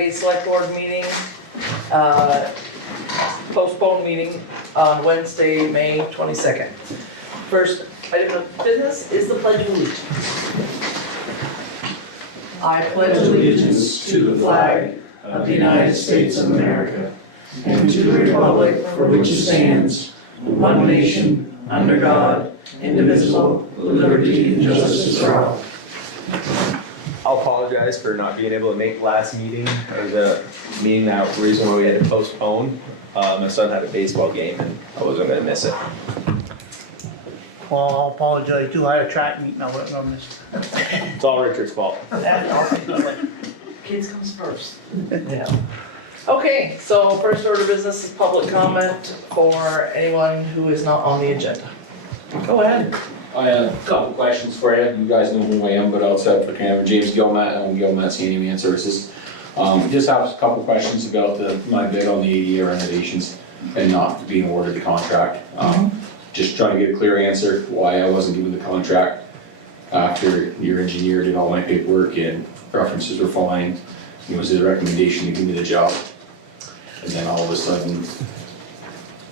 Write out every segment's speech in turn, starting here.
Highgate Selectboard meeting, postponed meeting on Wednesday, May 22nd. First item of business is the Pledge of Allegiance. I pledge allegiance to the flag of the United States of America and to the republic for which it stands, one nation, under God, indivisible, with liberty and justice for all. I'll apologize for not being able to make last meeting. It was a meeting that reason why we had to postpone. My son had a baseball game and I wasn't gonna miss it. Well, I'll apologize too, I had a track meet and I went on this. It's all Richard's fault. Kids comes first. Yeah. Okay, so first order of business is public comment for anyone who is not on the agenda. Go ahead. I have a couple questions for you. You guys know who I am, but outside for camera, James Gilmat, I'm Gilmat Handyman Services. Just have a couple questions about my bid on the ADA renovations and not being awarded the contract. Just trying to get a clear answer why I wasn't given the contract after your engineer did all my paperwork and references were fine. It was his recommendation to give me the job. And then all of a sudden,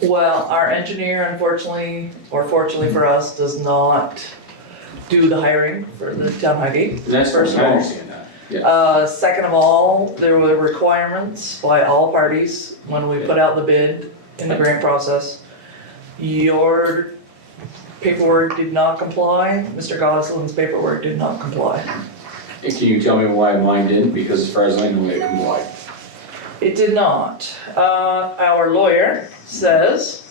Well, our engineer unfortunately, or fortunately for us, does not do the hiring for the town Highgate. and that's First first of I all. understand that. Yeah. Second of all, there were requirements by all parties when we put out the bid in the grant process. Your paperwork did not comply, Mr. Goslin's paperwork did not comply. And can you tell me why mine didn't? Because as far as I know, it complied. It did not. Our lawyer says,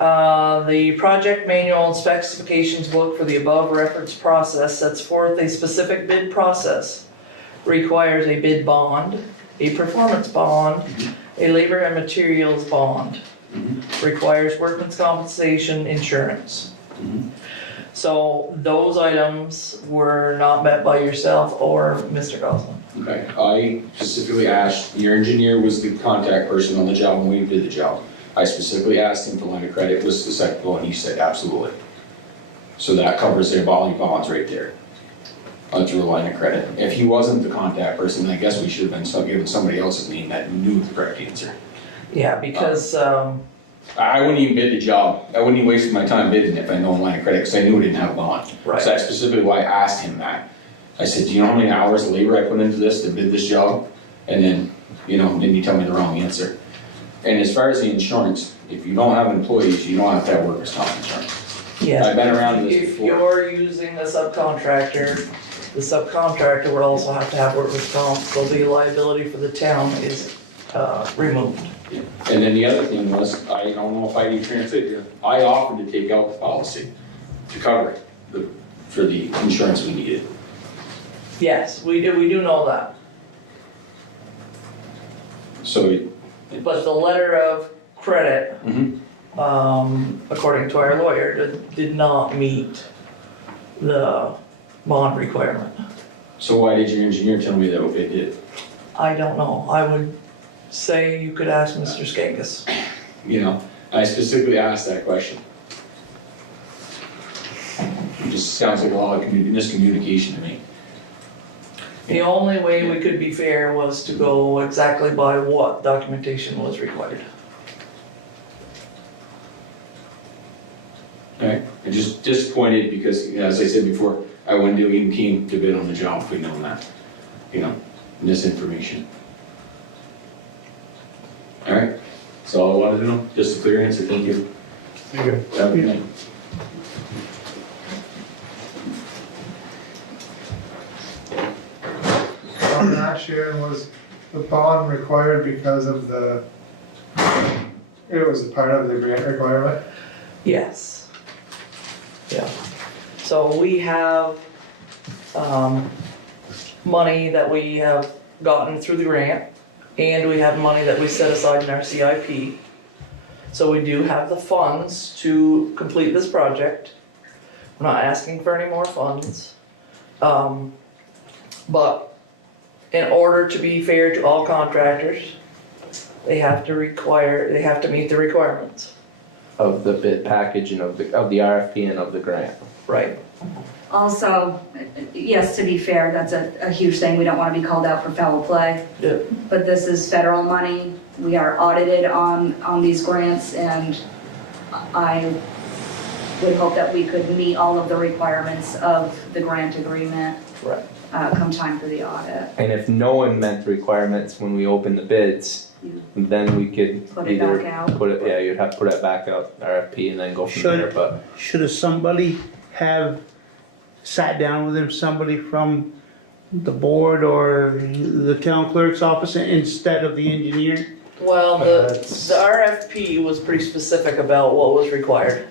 the project manual and specifications book for the above referenced process sets forth a specific bid process, requires a bid bond, a performance bond, a labor and materials bond, requires workman's compensation insurance. So those items were not met by yourself or Mr. Goslin. Okay, I specifically asked, your engineer was the contact person on the job when we did the job. I specifically asked him for line of credit was acceptable, and he said absolutely. So that covers their volume bonds right there. Through a line of credit. If he wasn't the contact person, I guess we should have been given somebody else's name that knew the correct answer. Yeah, because, I wouldn't even bid the job. I wouldn't even waste my time bidding if I know a line of credit, because I knew it didn't have a bond. Right. So that's specifically why I asked him that. I said, do you know how many hours of labor I put into this to bid this job? And then, then you tell me the wrong answer. And as far as the insurance, if you don't have employees, you don't have to have workers' comp insurance. yeah. I've been around this If before. you're using a subcontractor, the subcontractor would also have to have workers' comp, so the liability for the town is, removed. And then the other thing was, I don't know if I even transferred you, I offered to take out the policy to cover for the insurance we needed. Yes, we do know that, So, but the letter of credit, mhm. according to our lawyer, did not meet the bond requirement. So why did your engineer tell me that it did? I don't know, I would say you could ask Mr. Skangus. I specifically asked that question. It just sounds like a lot of miscommunication to me. The only way we could be fair was to go exactly by what documentation was required. Okay, I'm just disappointed because, as I said before, I wouldn't have even came to bid on the job if we'd known that, misinformation. All right, that's all I wanted to know, just a clear answer, thank you. Thank you. Have a good night. I'm not sure, was the bond required because of it was a part of the grant requirement? Yes. Yeah. So we have, money that we have gotten through the grant, and we have money that we set aside in our CIP. So we do have the funds to complete this project. We're not asking for any more funds. But in order to be fair to all contractors, they have to meet the requirements. Of the bid package and of the RFP and of the grant. Right. Also, yes, to be fair, that's a huge thing. We don't want to be called out for foul play. Yeah. But this is federal money. We are audited on these grants, and I would hope that we could meet all of the requirements of the grant agreement Right. come time for the audit. And if no one met the requirements when we opened the bids, You then we could Put it either back out. put it, yeah, you'd have to put it back out, RFP, and then go from Should- there, but. Should somebody have sat down with him, somebody from the board or the town clerk's office instead of the engineer? Well, That's- the RFP was pretty specific about what was required.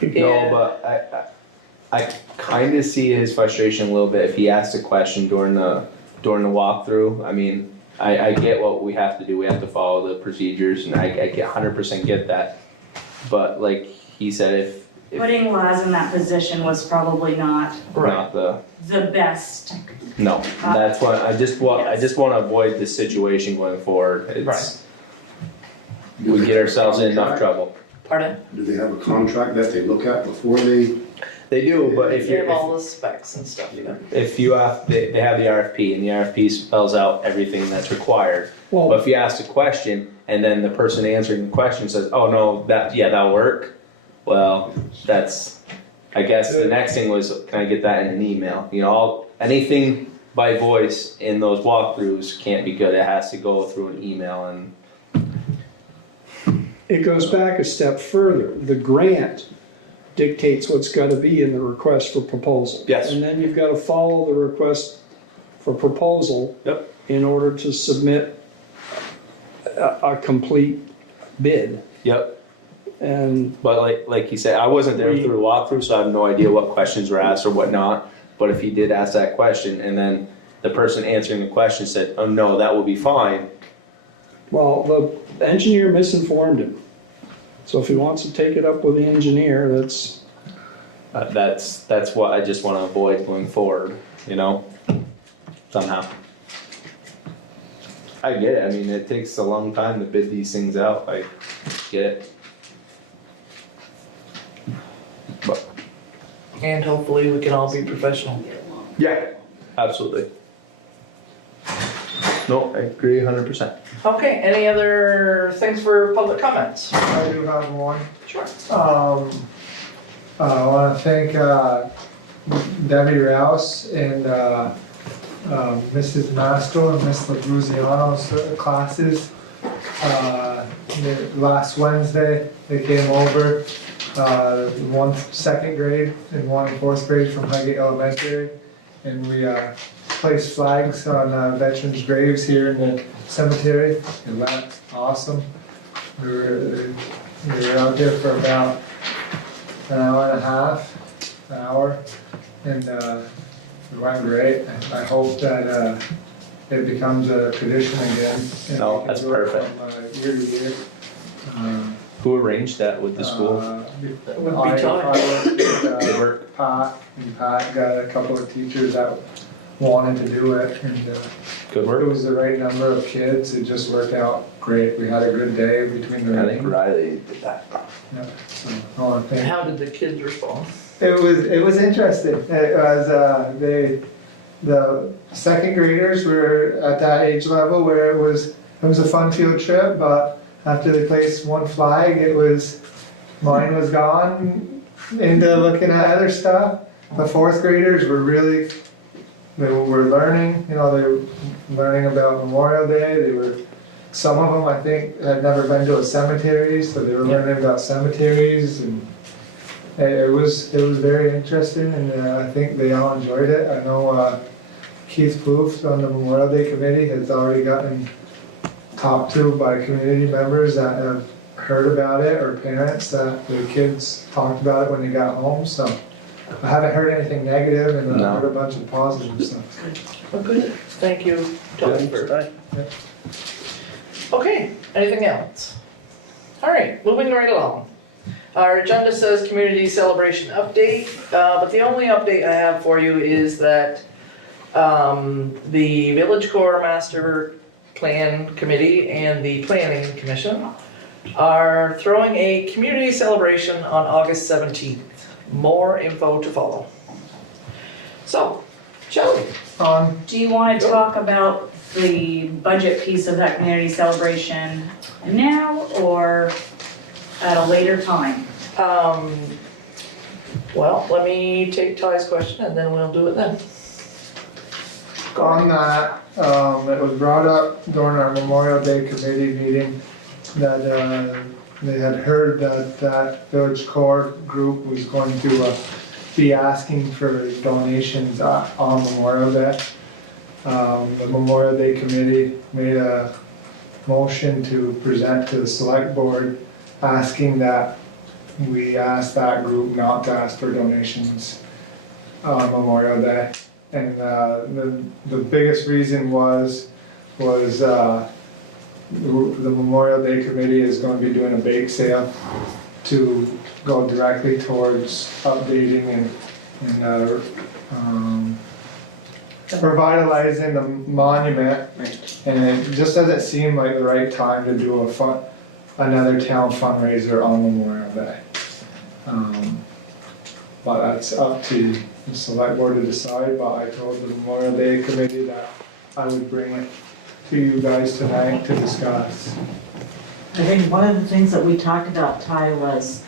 No, Yeah. but I kind of see his frustration a little bit if he asked a question during the walkthrough. I mean, I get what we have to do. We have to follow the procedures, and I get 100% get that. But like he said, if Putting Laz in that position was probably not not the best. no, that's what I just want to avoid this situation going forward. It's we get ourselves in enough trouble. Pardon? Do they have a contract that they look at before they? They do, but if They you're have all the specs and stuff, you know. if you have they have the RFP, and the RFP spells out everything that's required. Well, But if you ask a question and then the person answering the question says, "Oh no, that'll work," well, that's, I guess the next thing was, can I get that in an email? You know, anything by voice in those walkthroughs can't be good. It has to go through an email, and it goes back a step further. The grant dictates what's got to be in the request for proposal. Yes. And then you've got to follow the request for proposal. Yep. In order to submit a complete bid. yep. And But like he said, I wasn't there through the walkthrough, so I have no idea what questions were asked or whatnot. But if he did ask that question and then the person answering the question said, "Oh no, that will be fine," well, the engineer misinformed him. So if he wants to take it up with the engineer, that's, that's what I just want to avoid going forward. You know, somehow. I get it. I mean, it takes a long time to bid these things out. I get it. But And hopefully we can all be professional. yeah, absolutely. No, I agree 100%. Okay, any other things for public comments? I do have one. Sure. I want to thank Debbie Rouse and Mrs. Mastro and Miss Labruziano's classes. Last Wednesday, they came over, one second grade and one fourth grade from Highgate Elementary. And we placed flags on veterans' graves here in the cemetery, and that's awesome. We were out there for about an hour and a half, an hour, and it went great. I hope that it becomes a tradition again. and No, we can that's do it perfect. from, year to year. Who arranged that with the school? Would be I Todd. worked with, Good work. Pat, and Pat got a couple of teachers that wanted to do it, and Good it work. was the right number of kids. It just worked out great. We had a good day between the I think rain. Riley did that. Yeah, so I want to thank. How did the kids respond? It was interesting. It was the second graders were at that age level where it was a fun field trip, but after they placed one flag, mine was gone into looking at other stuff. The fourth graders were they were learning, they were learning about Memorial Day. Some of them I think had never been to a cemetery, so they were learning about cemeteries, and it was very interesting, and I think they all enjoyed it. I know Keith Poof on the Memorial Day committee has already gotten talked to by community members that have heard about it, or parents that their kids talked about it when they got home, so I haven't heard anything negative, and No. I've heard a bunch of positive stuff. Oh, good. Thank you, Tony, for. Okay, anything else? All right, moving right along. Our agenda says community celebration update, but the only update I have for you is that the Village Core Master Plan Committee and the Planning Commission are throwing a community celebration on August 17th. More info to follow. So, Shelley, Do you want to talk about the budget piece of that community celebration now or at a later time? well, let me take Ty's question and then we'll do it then. On that, it was brought up during our Memorial Day committee meeting that, they had heard that that village core group was going to, be asking for donations on Memorial Day. The Memorial Day committee made a motion to present to the select board asking that we ask that group not to ask for donations on Memorial Day. And the biggest reason was the Memorial Day committee is going to be doing a bake sale to go directly towards updating and revitalizing the monument. And it just doesn't seem like the right time to do another town fundraiser on Memorial Day. But that's up to the select board to decide, but I told the Memorial Day committee that I would bring it to you guys tonight to discuss. I think one of the things that we talked about, Ty, was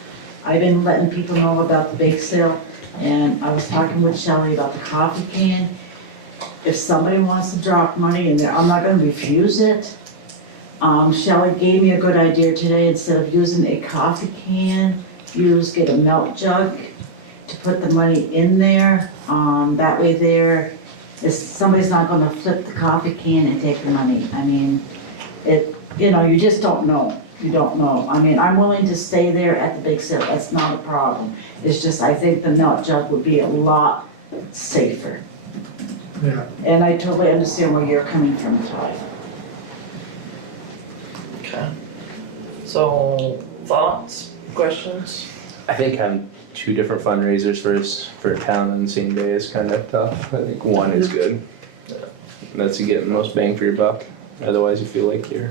I've been letting people know about the bake sale, and I was talking with Shelley about the coffee can. If somebody wants to drop money in there, I'm not gonna refuse it. Shelley gave me a good idea today. Instead of using a coffee can, get a milk jug to put the money in there. That way somebody's not gonna flip the coffee can and take the money. I mean, you just don't know. You don't know. I mean, I'm willing to stay there at the bake sale. That's not a problem. It's just, I think the milk jug would be a lot safer. Yeah. And I totally understand where you're coming from, Ty. Okay. So, thoughts, questions? I think having two different fundraisers for a town on the same day is kind of tough. I think one is good. That's you get the most bang for your buck. Otherwise, you feel like you're.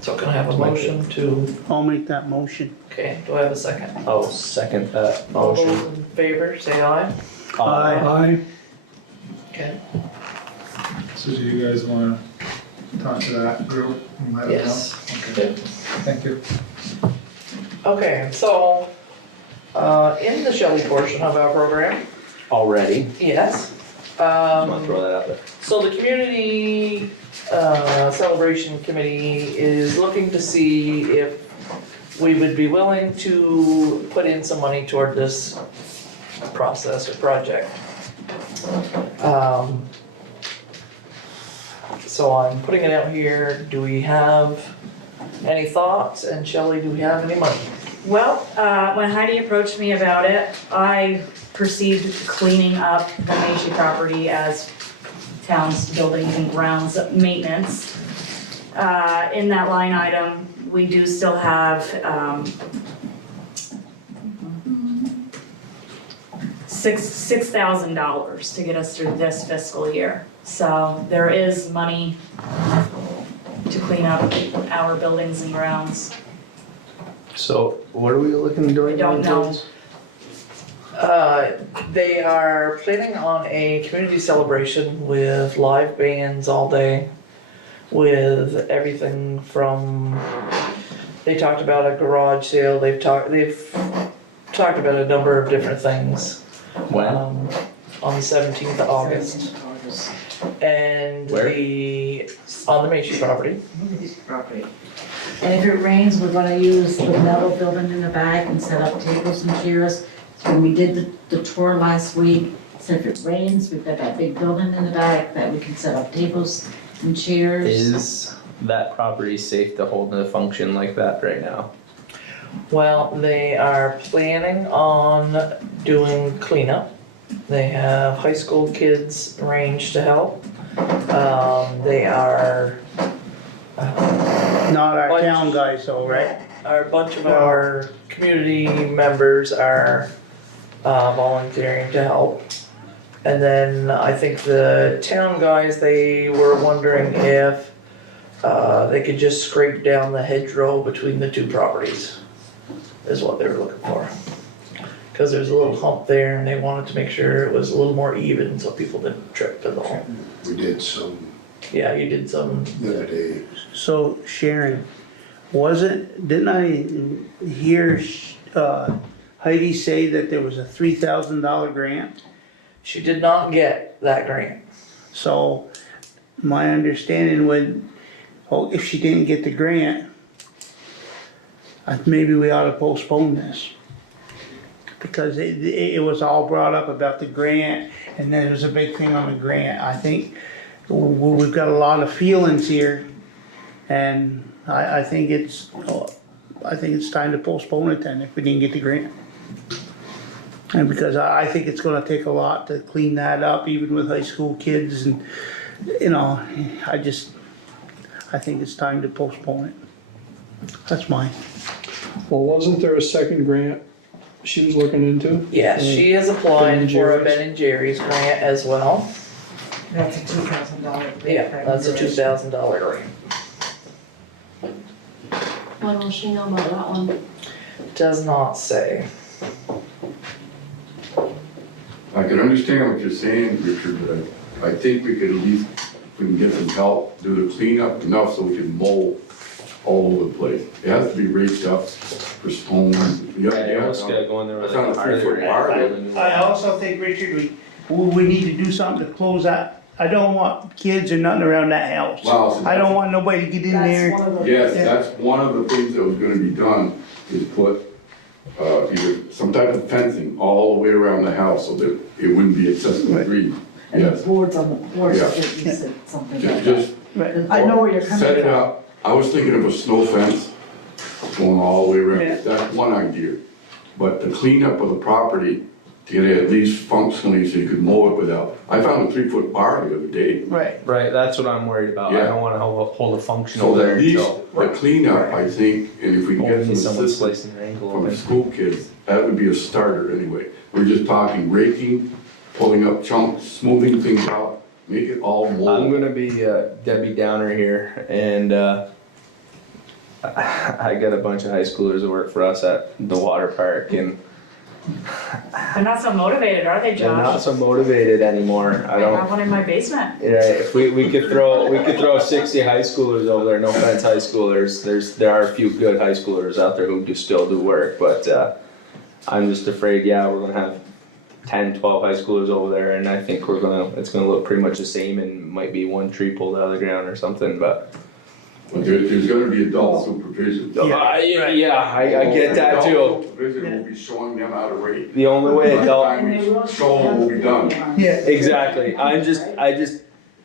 So can I have a motion to, I'll make that motion. okay, do I have a second? I'll second that All motion. those in favor, say aye. Aye. Okay. So do you guys wanna talk to that group and let them know? Yes. Okay, thank you. Okay, so, in the Shelley portion of our program, Already. yes. I'm gonna throw that out there. So the community celebration committee is looking to see if we would be willing to put in some money toward this process or project. So I'm putting it out here. Do we have any thoughts? And Shelley, do we have any money? Well, when Heidi approached me about it, I perceived cleaning up the Macy property as town's buildings and grounds maintenance. In that line item, we do still have, $6,000 to get us through this fiscal year. So there is money to clean up our buildings and grounds. So what are we looking to do? I don't know. They are planning on a community celebration with live bands all day, with everything from, they talked about a garage sale, they've talked about a number of different things. When? On the 17th of August. And Where? on the Macy property. Property. And if it rains, we're gonna use the metal building in the back and set up tables and chairs. So when we did the tour last week, said if it rains, we've got that big building in the back that we can set up tables and chairs. Is that property safe to hold a function like that right now? Well, they are planning on doing cleanup. They have high school kids arranged to help. They are. Not our town guys though, right? A bunch of our community members are volunteering to help. And then I think the town guys, they were wondering if they could just scrape down the hedgerow between the two properties. is what they were looking for. Cause there's a little hump there and they wanted to make sure it was a little more even so people didn't trip in the hump. We did some Yeah, you did some, the other day. So Sharon, didn't I hear Heidi say that there was a $3,000 grant? she did not get that grant. So my understanding if she didn't get the grant, maybe we ought to postpone this. Because it was all brought up about the grant, and there was a big thing on the grant. I think we've got a lot of feelings here, and I think it's time to postpone it then if we didn't get the grant. And because I think it's gonna take a lot to clean that up, even with high school kids, and, you know, I think it's time to postpone it. That's mine. Well, wasn't there a second grant she was looking into? Yeah, she is applying Ben for a and Ben and Jerry's grant as well. That's a $2,000. Yeah, that's a $2,000 grant. When will she know about that one? Does not say. I can understand what you're saying, Richard, but I think we could at least, if we can get some help, do the cleanup enough so we can mow all over the place. It has to be raked up for stone. Yeah, you almost gotta go in there with That's not a like a 3-foot harder. bar. I also think, Richard, we need to do something to close that. I don't want kids or nothing around that house. Wow, so I don't want nobody to get in there. That's one of the. Yes, that's one of the things that was gonna be done, is put, either some type of fencing all the way around the house so that it wouldn't be accessible breeze. And the Yes, boards on the boards, Yeah. that you said something like that. just I know where you're coming from. set it up. I was thinking of a snow fence going all the way Yeah. around. That's one idea. But the cleanup of the property, to get it at least functionally so you could mow it without. I found a 3-foot bar the other day. Right. Right, that's what I'm worried about. I Yeah. don't wanna hold a function So over at there least until. the cleanup, I think, and if we can get Hopefully some someone's assistance slicing their ankle from the open. school kids, that would be a starter anyway. We're just talking raking, pulling up chunks, smoothing things out, make it all I'm mold. gonna be Debbie Downer here, and I got a bunch of high schoolers that work for us at the water park, and They're not so motivated, are they, they're not Josh? so motivated anymore. I I don't. have one in my basement. Yeah, if we could throw 60 high schoolers over there. No offense, high schoolers. There are a few good high schoolers out there who still do work, but I'm just afraid. Yeah, we're gonna have 10, 12 high schoolers over there, and I think it's gonna look pretty much the same, and might be one tree pulled out of the ground or something, but. But there's gonna be adult supervision. I get that too. Adult supervision will be showing them how to rate. The only way By the adult. time we show will be done. Yeah. Exactly.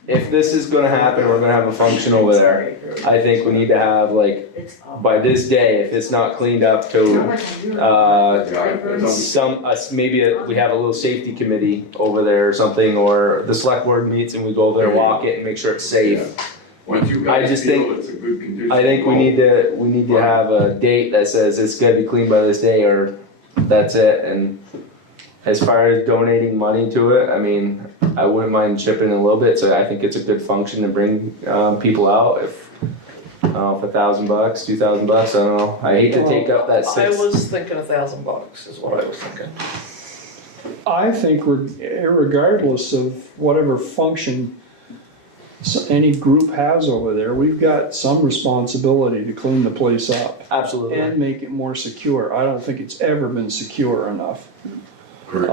If this is gonna happen, we're gonna have a function over there. I think we need to have by this day, if it's not cleaned up to, we have a little safety committee over there or something, or the select board meets and we go over there, walk it and make sure it's safe. Once you I guys just feel think- it's a good condition. I think we need to have a date that says it's gotta be cleaned by this day, or that's it. And as far as donating money to it, I mean, I wouldn't mind chipping in a little bit, so I think it's a good function to bring people out. If $1,000, $2,000, I don't know. I hate to take up that I six. was thinking $1,000 is what I was thinking. I think regardless of whatever function any group has over there, we've got some responsibility to clean the place up Absolutely. and make it more secure. I don't think it's ever been secure enough. Correct.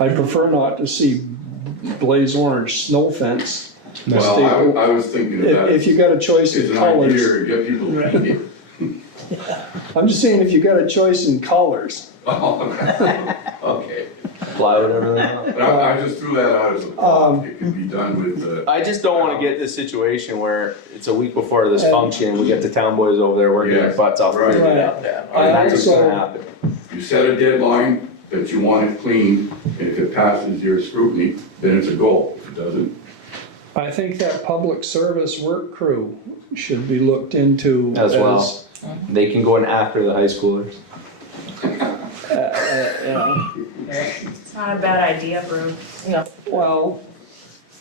I prefer not to see blaze orange snow fence. Well, I was thinking of that. If you got a choice It's in an idea colors, to get people to paint it. I'm just saying if you got a choice in colors. Okay. Plywood, everything. But I just threw that out as a thought. It could be done with, I just don't wanna get this situation where it's a week before this function, we get the town boys over there working their Yes, butts off. right. cleaning it up. And that's what's gonna happen. you set a deadline that you want it clean, and if it passes your scrutiny, then it's a goal. If it doesn't, I think that public service work crew should be looked into As well. They can go in after the high schoolers. You know, It's not a bad idea, Bruce. well,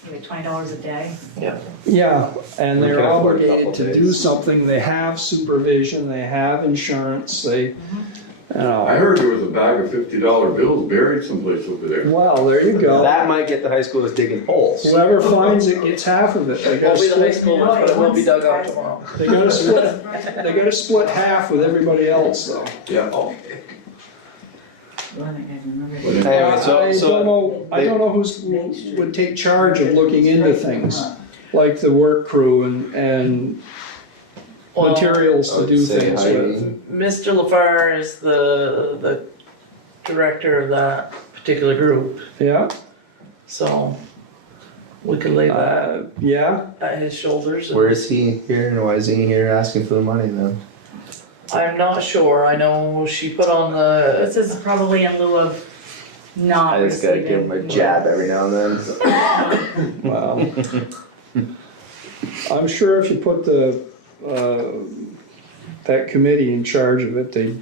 Like $20 a day. Yeah, and We they're can afford a obligated couple to days. do something, they have supervision, they have insurance, they, you know. I heard there was a bag of $50 bills buried someplace over there. Well, there you go. That might get the high schoolers digging holes. Whoever finds it gets half of it. They Won't gotta be the high split, schoolers, but it will be dug out tomorrow. they gotta split half with everybody else though. Yeah. Anyway, I don't know who's, would take charge of looking into things, like the work crew and Well, materials I to would do say things Heidi. with. Mr. LaFar is the director of that particular group, Yeah, so we could lay that yeah, at his shoulders. Where is he here and why is he here asking for the money then? I'm not sure, I know she put on This the, is probably in lieu of not I just gotta give receiving. him a jab every now and then. well. I'm sure if you put that committee in charge of it, they'd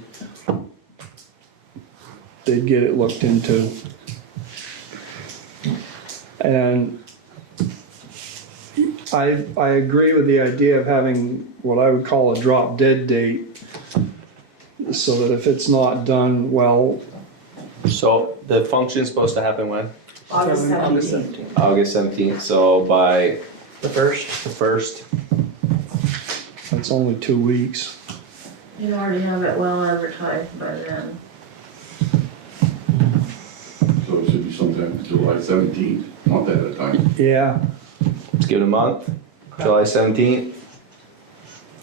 get it looked into. And I agree with the idea of having what I would call a drop dead date, so that if it's not done well, So the function's supposed to happen when? August August 17th. 17th, August 17th, so by the first. the 1st. that's only 2 weeks. You already have it well advertised by then. So it should be sometime July 17th, not that at a time. Yeah, Let's give it a month, July 17th.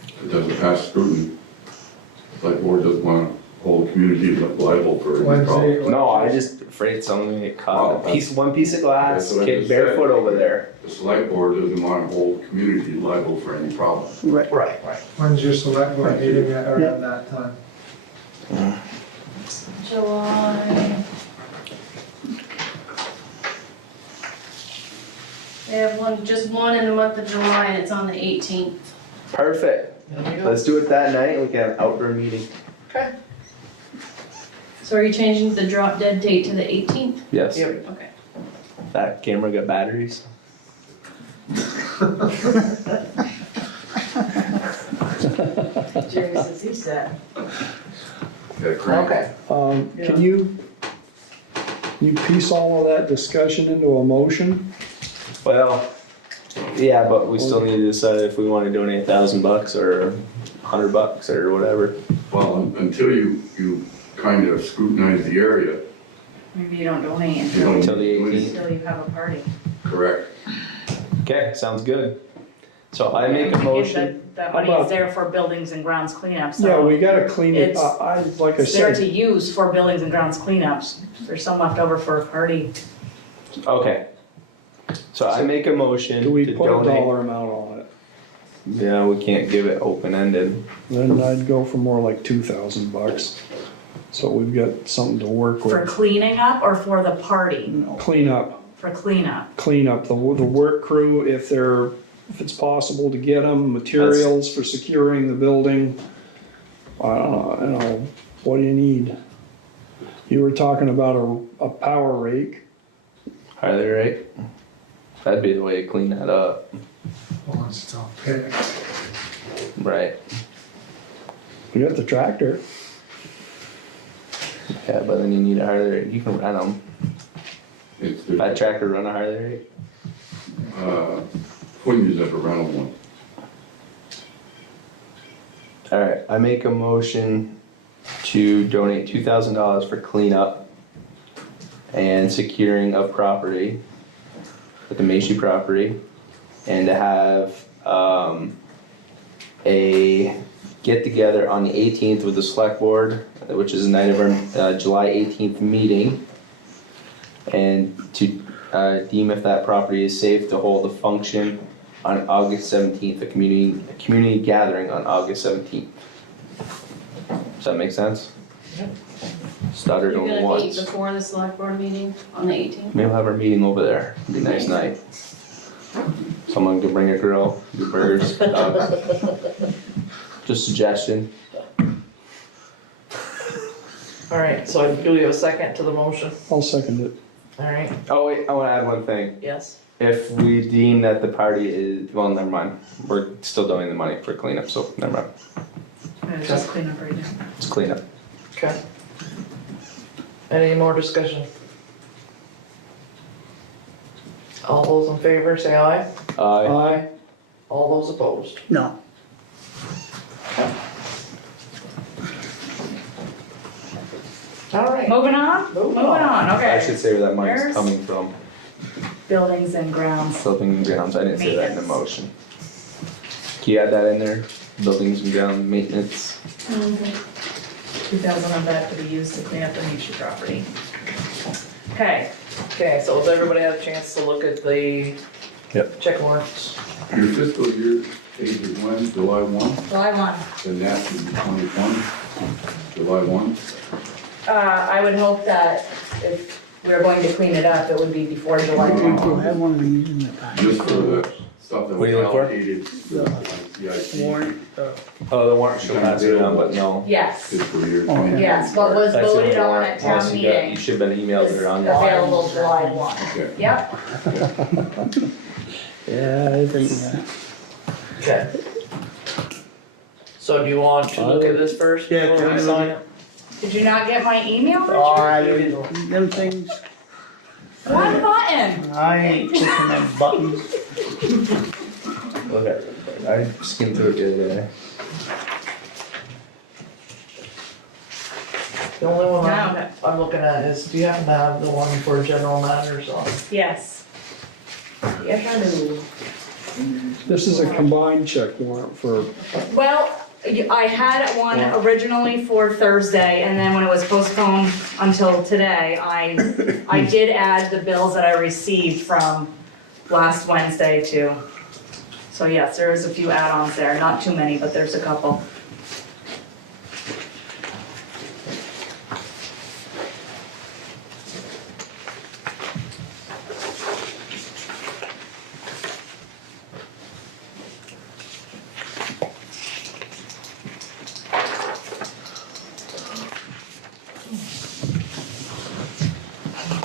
If it doesn't pass scrutiny, the select board doesn't want to hold the community liable for any problem. Wednesday. No, I just afraid someone's gonna get caught. One piece of glass, That's what I kid just barefoot said. over there. The select board doesn't want to hold the community liable for any problem. Right. Right. When's your select board meeting at around that time? July. They have one, just one in the month of July, and it's on the 18th. Perfect. There you go. Let's do it that night and we can have an outdoor meeting. Okay. So are you changing the drop dead date to the 18th? Yes. Yep. Okay. That camera got batteries. Jerry says he's set. Got a crank. Okay. can you piece all of that discussion into a motion? Well, yeah, but we still need to decide if we wanna donate $1,000 or $100 or whatever. Well, until you kind of scrutinize the area, Maybe you don't donate you until, don't. Until the 18th. until you have a party. Correct. Okay, sounds good. So I make a Thinking motion. That How money about- is there for buildings and grounds cleanup, Yeah, so we gotta clean it, It's- like I it's there to said, use for buildings and grounds cleanups. There's some left over for a party. Okay. So I make a motion do we to put a donate. dollar amount on it? Yeah, we can't give it open-ended. Then I'd go for more like $2,000. So we've got something to work For with. cleaning up or for the party? Clean up, For cleanup. the work crew, if it's possible to get them, materials for securing the building. I don't know, what do you need? You were talking about a power rake. Are they right? That'd be the way to clean that up. Once it's all picked. Right. We got the tractor. Yeah, but then you need a Harley rate. You can rent them. It's That tractor run a Harley rate? Quinn is at a rental one. Alright, I make a motion to donate $2,000 for cleanup and securing of property with the Macy property, and to have a get together on the 18th with the select board, which is the night of our July 18th meeting, and to deem if that property is safe to hold a function on August 17th, a community gathering on August 17th. Does that make sense? Stuttered You're only gonna meet once. before the select board meeting on the 18th? Maybe we'll have our meeting over there. It'd be a nice night. Someone could bring a grill, do burgers, just suggestion. Alright, so do we have a second to the motion? I'll second it. Alright, Oh wait, I wanna add one thing. yes? if we deem that the party is, well, never mind, we're still doing the money for cleanup, so never mind, It's just cleanup right now. it's cleanup. Okay. Any more discussion? All those in favor, say aye. Aye. All those opposed? No. All right. Moving on? Moving Moving on, I okay. should say where that money's Where's- coming from, Buildings and grounds. building and grounds, I didn't say that in the Maintenance. motion. Can you add that in there, buildings and ground maintenance? 2,000 of that to be used to clean up the Michi property. Okay, Okay, so has everybody had a chance to look at the Yep. check warrants? Your fiscal year ends when, July 1, July 1. then that would be 2020, July 1. I would hope that if we're going to clean it up, it would be before July We'll 1. have one of these in the packet. Just for the stuff that What was are you looking for? allocated. CIP Warrant, Oh, the warrant should pass it around, but no. Yes, fiscal year Okay. 2020. yes, what was That's in the voted on warrant. at town Unless you got- meeting You should have been is emailed it around. available July 1. Okay. Yep, yeah, I think, Okay. So do you want to look at this first Yeah, before can I we look sign at- it? did you not get my email, Richard? alright, them things, One button. I ain't clicking them buttons. Okay, I skimmed through it the other day. The only one No. I'm looking at is, do you happen to have the one for general matters on? Yes. Yes, I do. This is a combined check warrant for, Well, I had one originally for Thursday, and then when it was postponed until today, I did add the bills that I received from last Wednesday too. So yes, there is a few add-ons there, not too many, but there's a couple.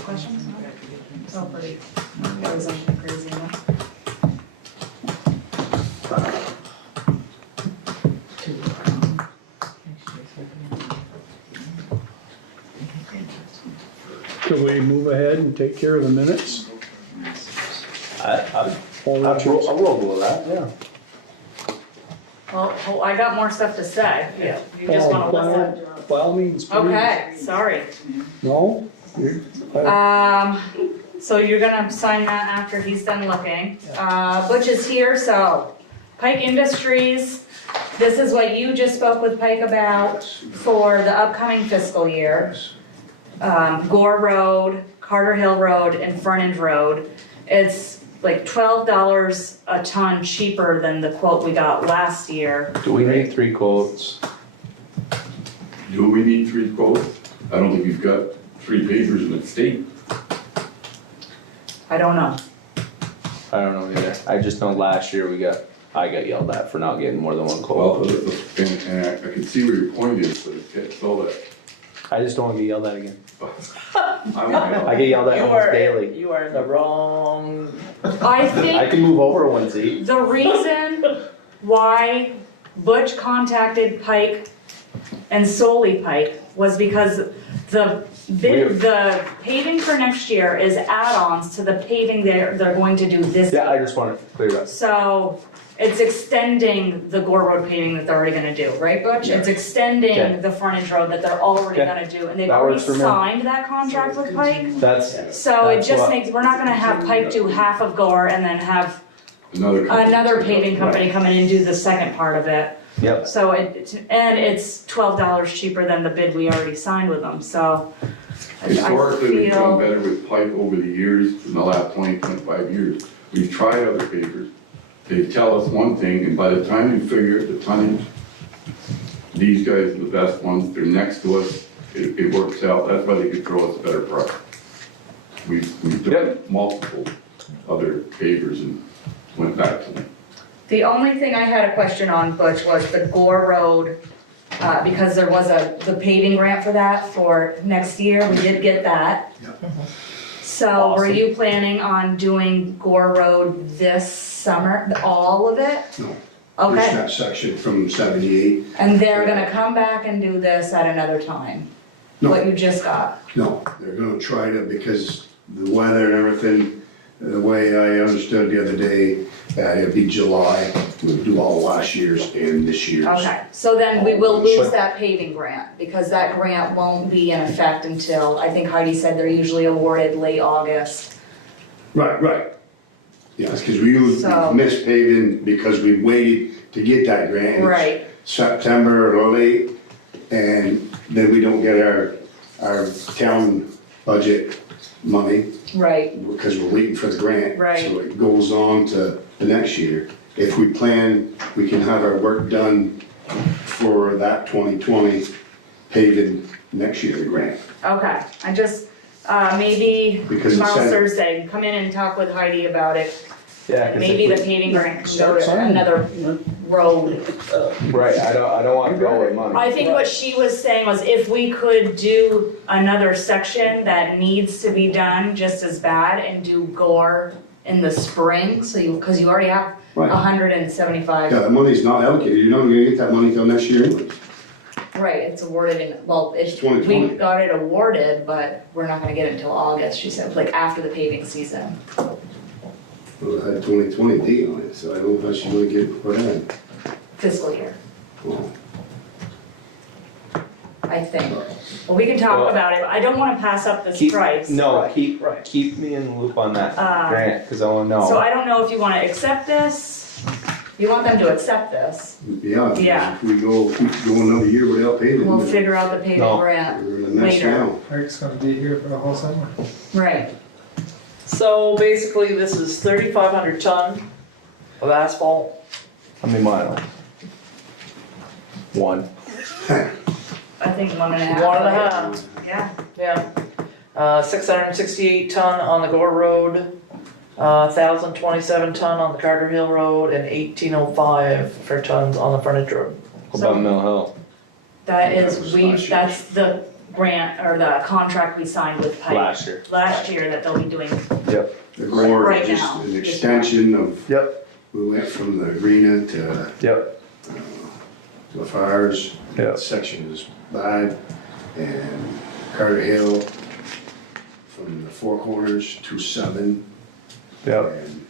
Questions? Oh, pretty. That was something crazy enough. could we move ahead and take care of the minutes? I'll Or Richard's? roll with that, yeah. Well, I got more stuff to say. Yeah. You just wanna listen? By all means, please. Okay, sorry. No? You- So you're gonna sign that after he's done looking. Butch is here, so Pike Industries, this is what you just spoke with Pike about for the upcoming fiscal year. Gore Road, Carter Hill Road, and Frontage Road. It's like $12 a ton cheaper than the quote we got last year. Do we need 3 quotes? Do we need 3 quotes? I don't think we've got 3 papers in the state. I don't know. I don't know either. I just know last year I got yelled at for not getting more than 1 Well, quote. and I can see where your point is, but it's so that, I just don't wanna get yelled at again. I I get yelled at You almost are, daily. you are in the wrong, I think I can move over one seat. the reason why Butch contacted Pike and solely Pike was because the paving for next year is add-ons to the paving they're going to do this Yeah, I year. just wanted to clear up. So it's extending the Gore Road paving that they're already gonna do, right Butch? It's Okay. extending the frontage road that they're already Okay. gonna do, and they've That already works for me. signed that contract with Pike. That's, So it That's just what- makes, we're not gonna have Pike do half of Gore and then have another paving company come in and do the second part of it. yep. So and it's $12 cheaper than the bid we already signed with them, so I Historically, we've done feel, better with Pike over the years, in the last 20, 25 years. We've tried other papers. They tell us one thing, and by the time you figure the tonnage, these guys are the best ones, they're next to us, it works out, that's why they could throw us a better price. We've done multiple other papers and went back to them. the only thing I had a question on, Butch, was the Gore Road, because there was the paving grant for that for next year, we did get that. So were Awesome. you planning on doing Gore Road this summer, all of it? No. Okay, Just that section from 78. and they're gonna come back and do this at another time? No. What you just got? No, they're gonna try to, because the weather and everything, the way I understood the other day, that it'd be July, we'll do all last year's and this year's. Okay, so then we will lose that paving grant, because that grant won't be in effect until, I think Heidi said they're usually awarded late August. Right. Yes, because we So- missed paving because we waited to get that grant. It's Right, September or late, and then we don't get our town budget money right, because we're waiting for the grant. Right. So it goes on to the next year. If we plan, we can have our work done for that 2020 paving next year, the grant. okay, I just, maybe Because it tomorrow's said- Thursday, come in and talk with Heidi about it. Yeah, 'cause Maybe if the paving grant can go Start to signing. another road. right, I don't want to go with money. I think what she was saying was if we could do another section that needs to be done just as bad and do Gore in the spring, so you, cause you already have Right. 175. Yeah, the money's not allocated, you're not gonna get that money till next year anyway. Right, it's awarded in, well, It's we 2020. got it awarded, but we're not gonna get it until August, she said, like after the paving season. Well, it had 2020 date on it, so I don't know how she would get it put in. Fiscal year, Well, I think. Well, we can talk Well, about it, I don't wanna pass up this Keep, price. no, Right, keep, right. keep me in the loop on that Uh, grant, cause I wanna know. So I don't know if you wanna accept this, you want them to accept this, yeah. Yeah. If we keep going another year without paving. we'll figure out the paving No. grant, We're in a mess later. now. Eric's gonna be here for the whole summer. right, So basically, this is 3,500 ton of asphalt. How many miles? One. I think 1.5. 1.5. Yeah, Yeah. 668 ton on the Gore Road, 1,027 ton on the Carter Hill Road, and 1,805 for tons on the frontage road. What about Mill Hill? that That is, was we, last year. that's the grant, or the contract we signed with Pike Last year. last year that they'll be doing. Yep. The Gore Right is just now, an just extension of, Yep. we went from the arena to Yep. the fires. Yep. That section is bad, and Carter Hill from the Four Corners to 7. Yep. And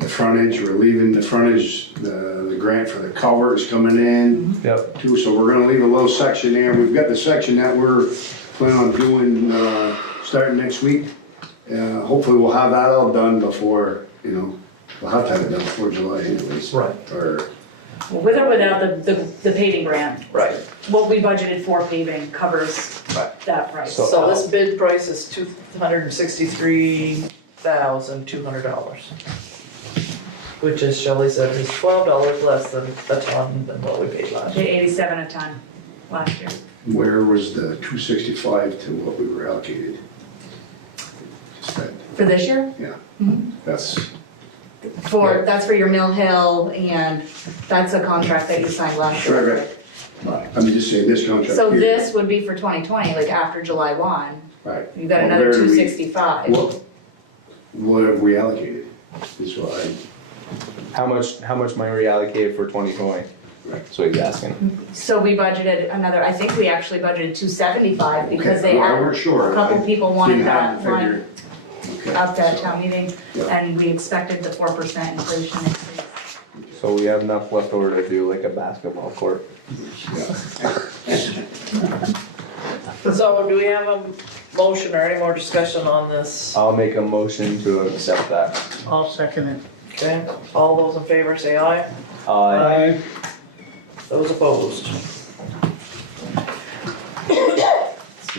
the frontage, we're leaving the frontage, the grant for the culverts coming in Yep. too, so we're gonna leave a little section there. We've got the section that we're planning on doing, starting next week. Hopefully we'll have that all done before, we'll have to have it done before July anyways. Right. Or, With or without the paving grant, Right. what we budgeted for paving covers Right. that price. So this bid price is $263,200. Which, as Shelley said, is $12 less than a ton than what we paid last The year. 87 a ton last year. where was the 265 to what we were allocated? Just that, For this year? that's, That's for your Mill Hill, and that's a contract that you signed last year. Right. I'm just saying this contract So here. this would be for 2020, like after July 1, Right. you got Well, another where do we- 265. What have we allocated? Is what How much money were you allocated for 2020? Right. That's what he's asking. So we budgeted another, I think we actually budgeted 275 because Okay, they well, had, we're sure. a couple I people wanted didn't have that the line figure. Okay, up at so- town meeting, Yeah. and we expected the 4% inflation increase. So we have enough left over to do like a basketball court. So do we have a motion or any more discussion on this? I'll make a motion to accept that. I'll second it. Okay, all those in favor say aye. Those opposed? It's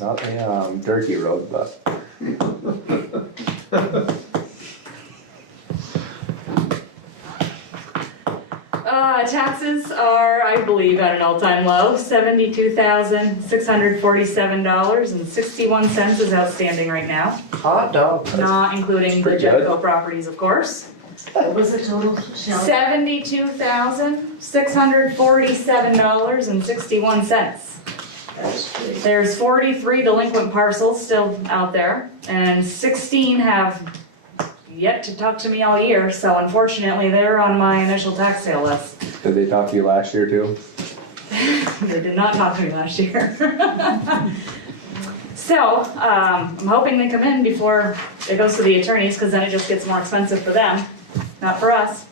not a Turkey Road, but Taxes are, I believe, at an all-time low, $72,647.61 is outstanding right now, Hot dog. not including the That's pretty good. Jetco properties, of course. What was the total, Shelley? $72,647.61. There's 43 delinquent parcels still out there, and 16 have yet to talk to me all year, so unfortunately, they're on my initial tax sale list. Did they talk to you last year too? They did not talk to me last year. So, I'm hoping they come in before it goes to the attorneys, because then it just gets more expensive for them, not for us.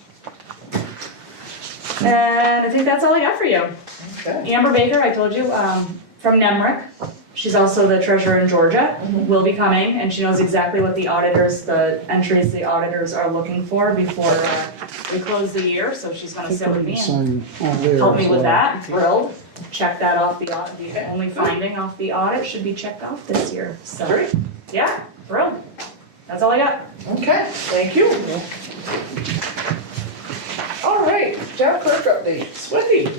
And I think that's all I got for you. Okay. Amber Baker, I told you, from Nemrick. She's also the treasurer in Georgia, will be coming, and she knows exactly what the auditors, the entries the auditors are looking for before we close the year, so she's gonna sit with me and Sign on there help me as with well. that. Thrilled. Check that off the audit, the only finding off the audit should be checked off this year, so. Great. Yeah, thrilled. That's all I got. Okay, thank you. All right, town clerk update, Swifty.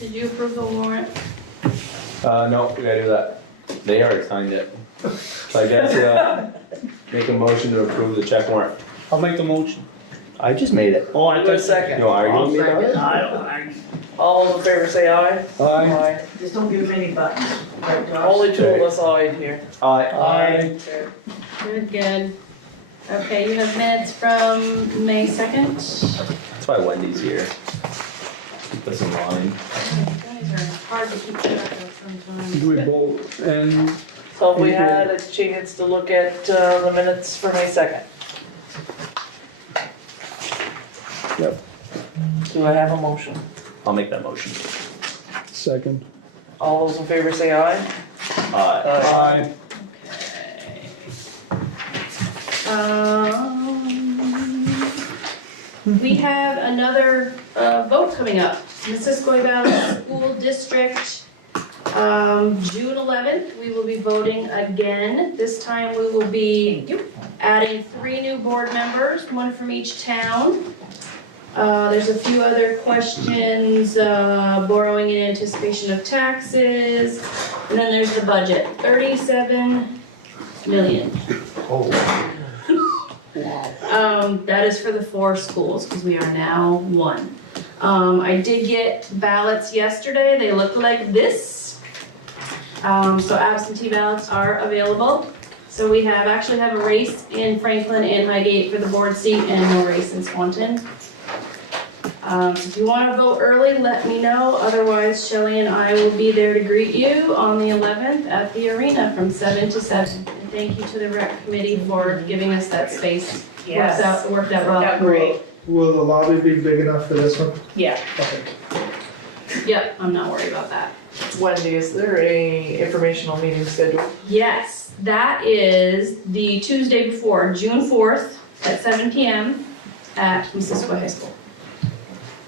Did you approve the warrant? No, we gotta do that. They already signed it. So I guess, make a motion to approve the check warrant. I'll make the motion. I just made it. Oh, I Do a thought. second. You wanna argue with me about it? I don't argue. All in favor, say aye. Aye. Just don't give him any buttons, right, Josh? Only two of us ayed here. Aye. Okay. Good, good. Okay, you have minutes from May 2nd. That's why Wendy's here. Keep us in line. Guys are hard to keep track of sometimes. Do we both, and So if we had a chance to look at the minutes for May 2nd. Yep. Do I have a motion? I'll make that motion. second? All those in favor say aye. Aye. We have another vote coming up. Missisquoi Valley School District, June 11th, we will be voting again. This time we will be adding 3 new board members, 1 from each town. There's a few other questions, borrowing in anticipation of taxes, and then there's the budget, 37 million. That is for the 4 schools, because we are now 1. I did get ballots yesterday, they look like this. So absentee ballots are available. So we actually have a race in Franklin and Highgate for the board seat, and no race in Swanton. If you want to vote early, let me know. Otherwise, Shelley and I will be there to greet you on the 11th at the arena from 7 to 7. And thank you to the rec committee for giving us that space. Yes. Worked out well. Yeah, great. Will the lobby be big enough for this one? Yeah. Okay. Yep, I'm not worried about that. Wendy, is there a informational meeting scheduled? Yes, that is the Tuesday before, June 4th at 7 p.m. at Missisquoi High School.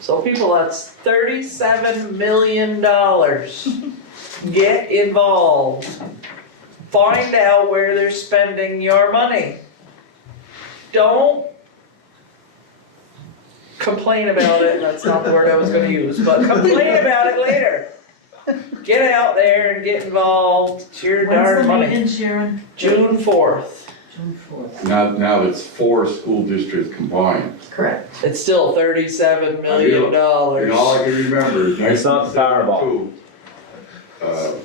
So people, that's $37 million. Get involved. Find out where they're spending your money. Don't complain about it, that's not the word I was gonna use, but complain about it later. Get out there and get involved, it's your When's darn the money. meeting, Sharon? June 4th. June 4th. Now it's 4 school districts combined. Correct. It's still $37 million. And all I can remember is It's not the Powerball. 1972.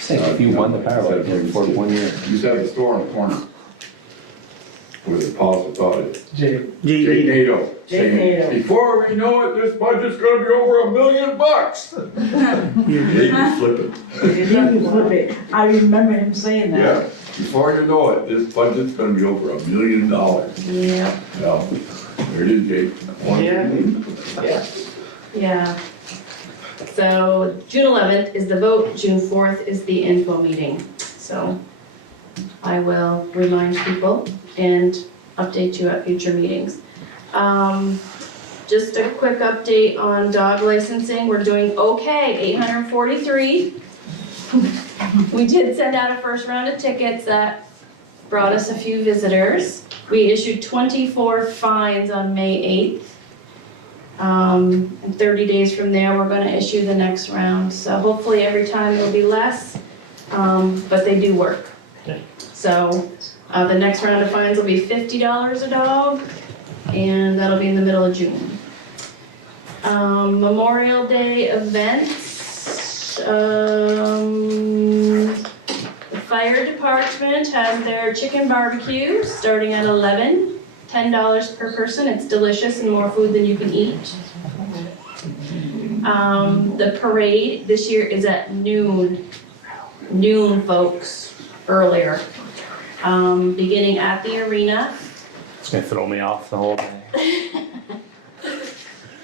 Saying if you won the Powerball, you can afford 1 year. You used to have a store on the corner with a positive thought. Jay. Jake Nato. Jake saying, Nato. Before we know it, this budget's gonna be over $1 million. Jake was flipping. He can flip it. I remember him saying Yeah, that. before you know it, this budget's gonna be over $1 million. Yeah. Now, there it is, Jake. Yeah. Yeah. So June 11th is the vote, June 4th is the info meeting. So I will remind people and update you at future meetings. Just a quick update on dog licensing, we're doing okay, 843. We did send out a first round of tickets that brought us a few visitors. We issued 24 fines on May 8th. And 30 days from there, we're gonna issue the next round. So hopefully every time it'll be less, but they do work. So, the next round of fines will be $50 a dog, and that'll be in the middle of June. Memorial Day events, The fire department has their chicken barbecue starting at 11, $10 per person. It's delicious and more food than you can eat. The parade this year is at noon, folks, earlier. Beginning at the arena. It's gonna throw me off the whole day.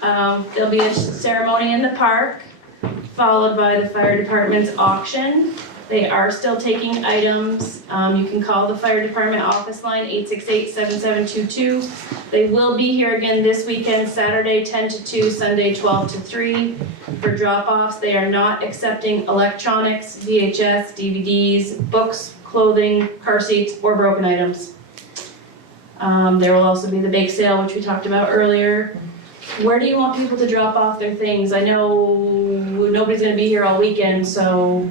There'll be a ceremony in the park, followed by the fire department's auction. They are still taking items. You can call the fire department office line, 868-7722. They will be here again this weekend, Saturday 10 to 2, Sunday 12 to 3 for drop-offs. They are not accepting electronics, VHS, DVDs, books, clothing, car seats, or broken items. There will also be the bake sale, which we talked about earlier. Where do you want people to drop off their things? I know nobody's gonna be here all weekend, so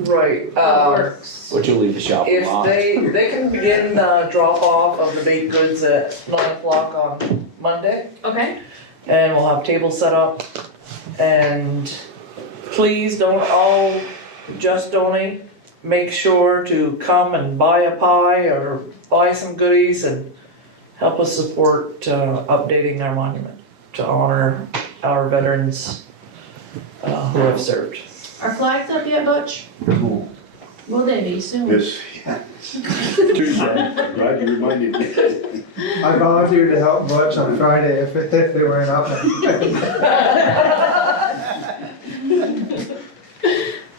Right, how it works. Would you leave the shop if unlocked? they can begin drop off of the baked goods at 9 o'clock on Monday, Okay, and we'll have tables set up. And please don't all just donate. Make sure to come and buy a pie or buy some goodies and help us support updating our monument to honor our veterans who have served. are flags up yet, Butch? Cool. Will they be soon? Yes, glad you reminded me. I volunteered to help Butch on Friday if they weren't up.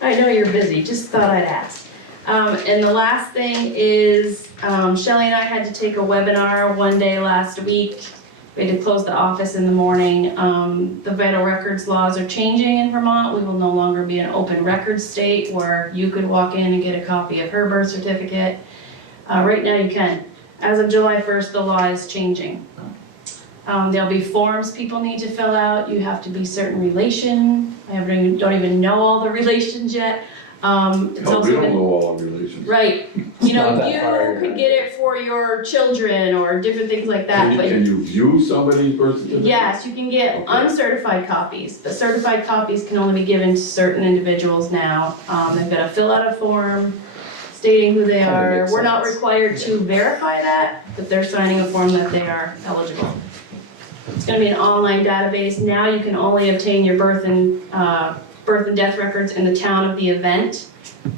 I know you're busy, just thought I'd ask. And the last thing is, Shelley and I had to take a webinar one day last week. We had to close the office in the morning. The vital records laws are changing in Vermont. We will no longer be an open records state where you could walk in and get a copy of her birth certificate. Right now you can. As of July 1st, the law is changing. There'll be forms people need to fill out. You have to be certain relation. Don't even know all the relations yet. It's No, we also don't been- know all our relations. Right, you know, not that far. you could get it for your children or different things like that, but Can you view somebody's birth certificate? yes, you can get Okay. uncertified copies, but certified copies can only be given to certain individuals now. They've gotta fill out a form stating who they Kinda are. makes We're not sense. required to verify that, but they're signing a form that they are eligible. It's gonna be an online database. Now you can only obtain your birth and death records in the town of the event.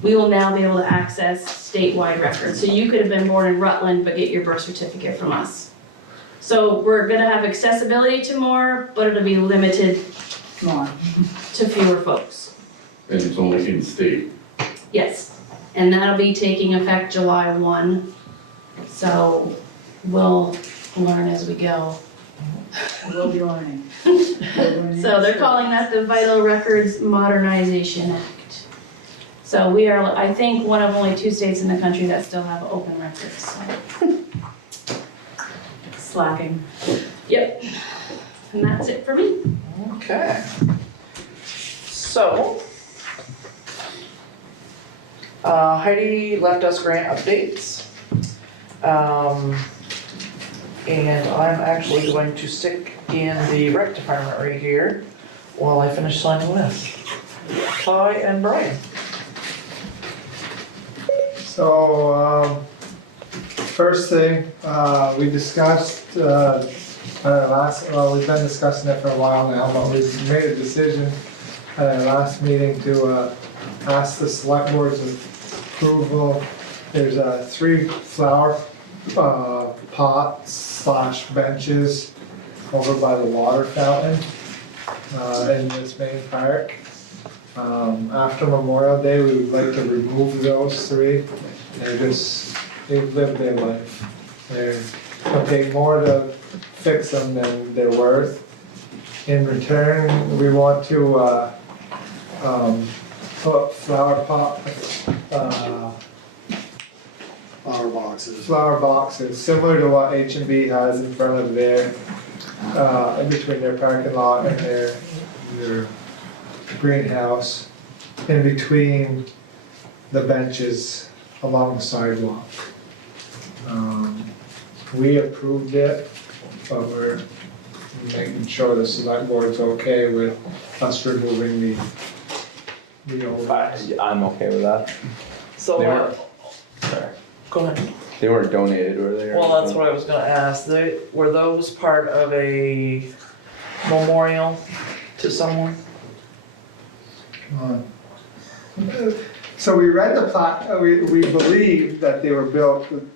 We will now be able to access statewide records. So you could have been born in Rutland, but get your birth certificate from us. So we're gonna have accessibility to more, but it'll be limited to fewer folks. And it's only in state. Yes, and that'll be taking effect July 1. So we'll learn as we go. We'll be learning. So they're calling that the Vital Records Modernization Act. So we are, I think, one of only 2 states in the country that still have open records. Slacking. Yep, and that's it for me. Okay. So, Heidi left us grant updates. And I'm actually going to stick in the rec department right here while I finish signing this. Ty and Brian. So, first thing, we discussed, we've been discussing it for a while now, but we made a decision at our last meeting to ask the select board's approval. There's 3 flower pots / benches over by the water fountain in this main park. After Memorial Day, we would like to remove those 3. They've lived their life. It'll take more to fix them than they're worth. In return, we want to put flower boxes, similar to what H&B has in front of their, in between their parking lot and their greenhouse, in between the benches along the sidewalk. We approved it, but we're making sure the select board's okay with us removing the old I- ones. I'm okay with that. So, They weren't, sorry, go ahead. they weren't donated, were they? or Well, that's anything? what I was gonna ask. Were those part of a memorial to someone? So we read the plat, we believe that they were built with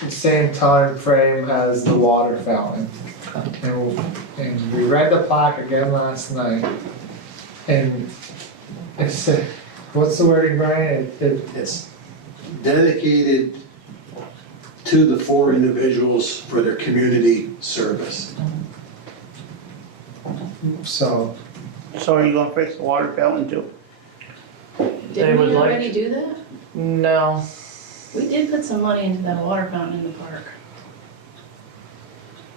the same time frame as the water fountain. And we read the plaque again last night, and it said, what's the wording, Brian? It's dedicated to the 4 individuals for their community service. So, So are you gonna fix the water fountain too? Didn't would we like already do that? No. We did put some money into that water fountain in the park.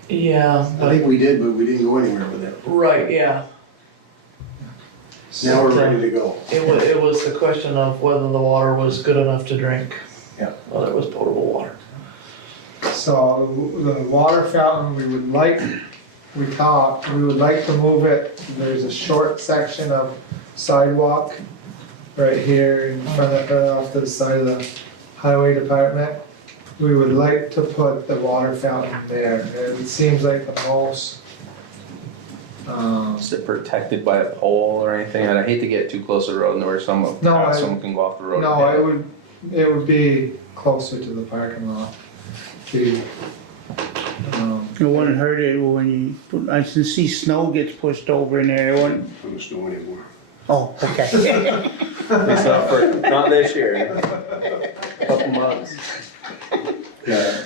Yeah, I but, think we did, but we didn't go anywhere with it. right, yeah. Now we're ready to go. It was the question of whether the water was good enough to drink. Yeah. Whether it was potable water. so the water fountain, we would like to move it. There's a short section of sidewalk right here in front of, off to the side of the highway department. We would like to put the water fountain there. It seems like the most, Is it protected by a pole or anything? And I hate to get too close to the road where someone can go off the road. no, and it would be closer to the parking lot. Be, It wouldn't hurt it when I can see snow gets pushed over in there, it wouldn't, Don't snow anymore. oh, okay. It's not this year. Couple months. Yeah,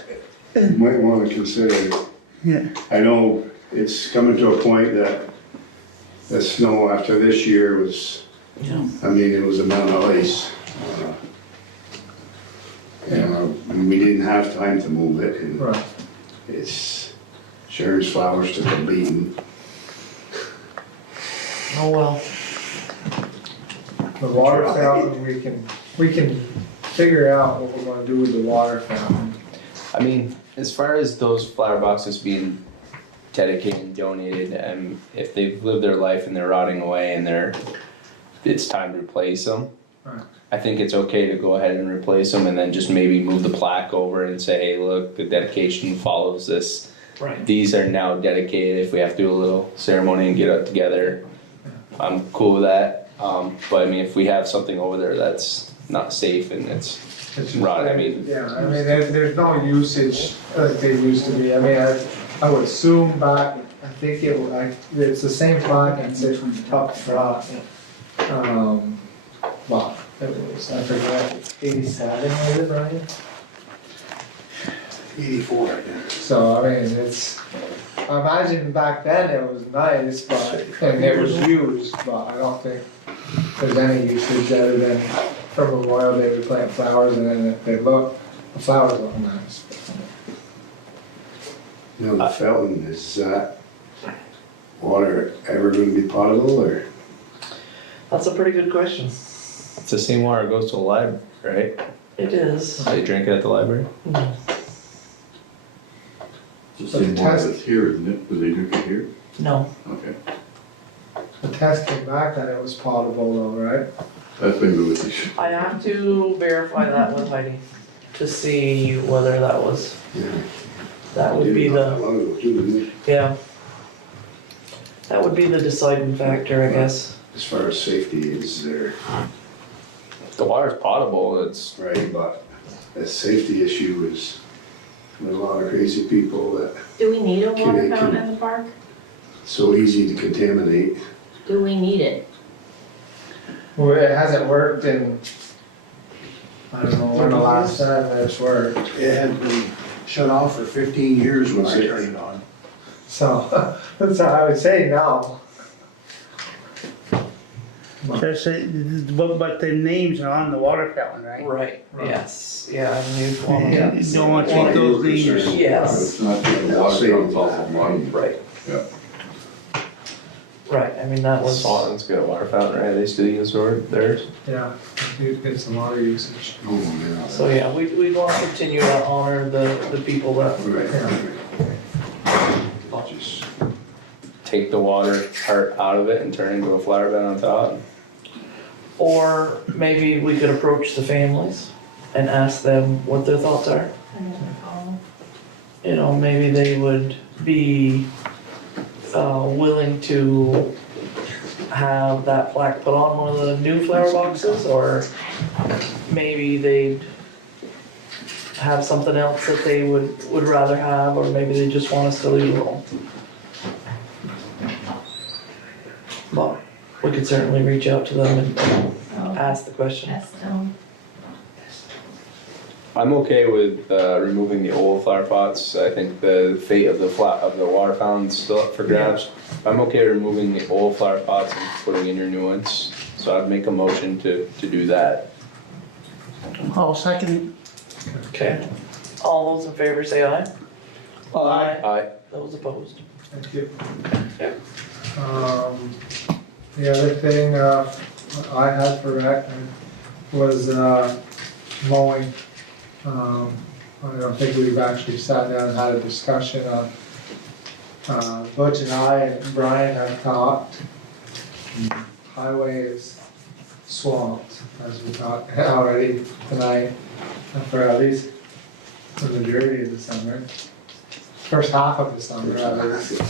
you might wanna consider, Yeah, I know it's coming to a point that the snow after this year was, I mean, it was a mountain of ice. And we didn't have time to move it, and right. it's, Sharon's flowers took a beating. Oh, well. The water fountain, we can figure out what we're gonna do with the water fountain. I mean, as far as those flower boxes being dedicated and donated, and if they've lived their life and they're rotting away and it's time to replace them. Right. I think it's okay to go ahead and replace them and then just maybe move the plaque over and say, hey, look, the dedication follows this. Right. These are now dedicated. If we have to do a little ceremony and get it together, I'm cool with that. But I mean, if we have something over there that's not safe and it's rotting, I mean. Yeah, I mean, there's no usage like there used to be. I mean, I would assume back, I think it's the same plaque and it's up front. Well, it was, I forget, 87, was it, Ryan? 84, I guess. So, I mean, I imagine back then it was nice, and it was used, but I don't think there's any usage other than for Memorial Day, we plant flowers and then the flowers look nice. Now the fountain, is that water ever gonna be potable, or? That's a pretty good question. It's the same water that goes to the library, right? It is. They drink it at the library? It's the same one that's here, isn't it? Do they drink it here? No. Okay. The test came back that it was potable though, right? That's maybe what they should. I have to verify that with Heidi to see whether that was, Yeah. that would be Not that the, long ago, too, didn't it? yeah. That would be the deciding factor, I guess. As far as safety is there, The water's potable, it's, right, but a safety issue is, there's a lot of crazy people that, Do we need a water Can- fountain in the park? so easy to contaminate. Do we need it? Well, it hasn't worked in, I don't know when the last time it's worked. It had been shut off for 15 years when I turned it on. So, that's how I would say no. Just, but the names are on the water fountain, right? Right, yes, yeah, and you'd Yeah, wanna, you don't want to take those names. yes, It's not just the water comes off of mine. right. Yeah. Right, I mean, that was, Swan's got a water fountain, right? They still use theirs? Yeah, you get some water usage. Oh, yeah. so yeah, we'd wanna continue to honor the people that, Right, right. Just, Take the water part out of it and turn it into a flower bed on top? Or maybe we could approach the families and ask them what their thoughts are. You know, maybe they would be willing to have that plaque put on one of the new flower boxes, or maybe they'd have something else that they would rather have, or maybe they just want us to leave it alone. But we could certainly reach out to them and ask the question. I'm okay with removing the old flower pots. I think the fate of the water fountain's still up for grabs. I'm okay removing the old flower pots and putting in your new ones. So I'd make a motion to do that. I'll second Okay. All those in favor say aye. Aye. Those opposed. Thank you. Yeah. The other thing, I had for rec was, mowing. I don't think we've actually sat down and had a discussion on, Butch and I and Brian have talked. Highway is swamped, as we talked already tonight, for at least the majority of the summer. First half of the summer, at least.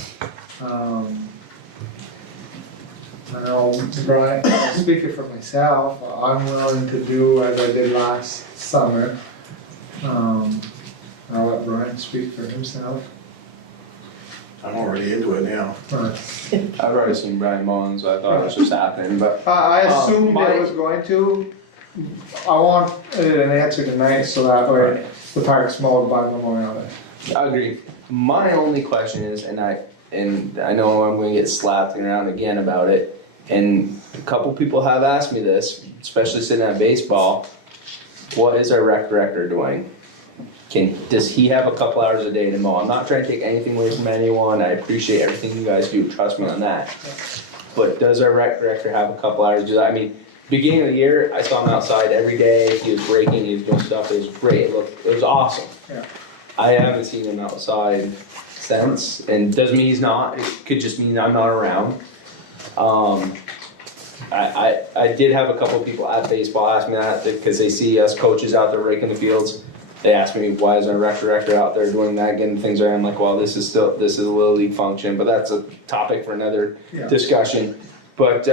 I know, Brian, speaking for myself, I'm willing to do as I did last summer. I'll let Brian speak for himself. I'm already into it now. I've already seen Brian Mullins, so I thought it was just happening, but I assumed it was going to. I want an answer tonight so that way the park's mowed by Memorial Day. I agree. My only question is, and I know I'm gonna get slapped around again about it, and a couple people have asked me this, especially sitting at baseball, what is our rec director doing? Does he have a couple hours a day to mow? I'm not trying to take anything away from anyone, I appreciate everything you guys do, trust me on that. But does our rec director have a couple hours to do that? I mean, beginning of the year, I saw him outside every day, he was raking, he was doing stuff, it was great, it was awesome. Yeah. I haven't seen him outside since, and doesn't mean he's not, it could just mean I'm not around. I did have a couple of people at baseball ask me that, because they see us coaches out there raking the fields. They asked me, why is our rec director out there doing that, getting things right? I'm like, well, this is a little league function, but that's a topic for another discussion. But,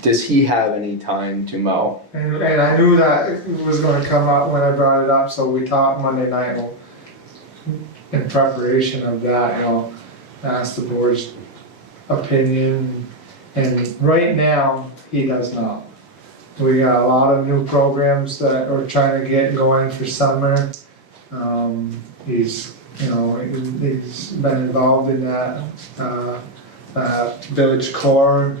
does he have any time to mow? And I knew that it was gonna come up when I brought it up, so we talked Monday night, in preparation of that, asked the board's opinion, and right now, he does not. We got a lot of new programs that we're trying to get going for summer. He's been involved in that, village core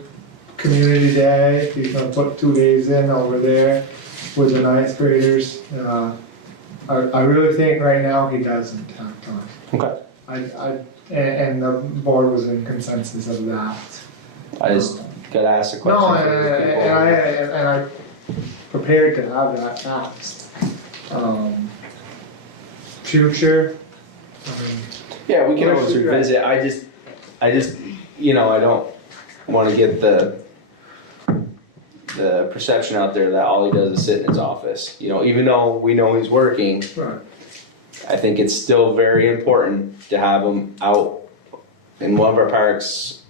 community day. He's gonna put 2 days in over there with the ninth graders. I really think right now he doesn't have time. Okay. And the board was in consensus of that. I just gotta ask a question. No, and I prepared to have that asked. Future, Yeah, we can always revisit, I just, I don't wanna get the perception out there that all he does is sit in his office. Even though we know he's working, right. I think it's still very important to have him out in one of our parks,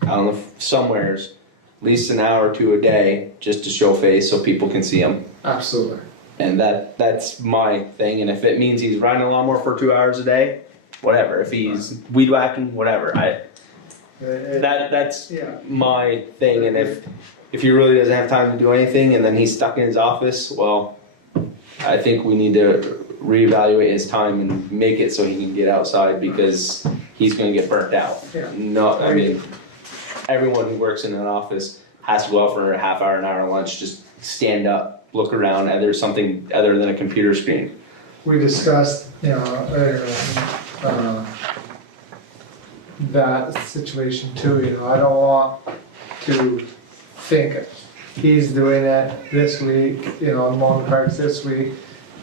somewheres, at least an hour or two a day, just to show face so people can see him. Absolutely. And that's my thing, and if it means he's riding a lawnmower for 2 hours a day, whatever. If he's weed whacking, whatever. That's my thing, and if he really doesn't have time to do anything and then he's stuck in his office, well, I think we need to reevaluate his time and make it so he can get outside, because he's gonna get burnt out. Yeah. No, I mean, everyone who works in an office has to go out for a half hour, an hour lunch, just stand up, look around, and there's something other than a computer screen. We discussed, that situation too, I don't want to think he's doing it this week, mowing parks this week,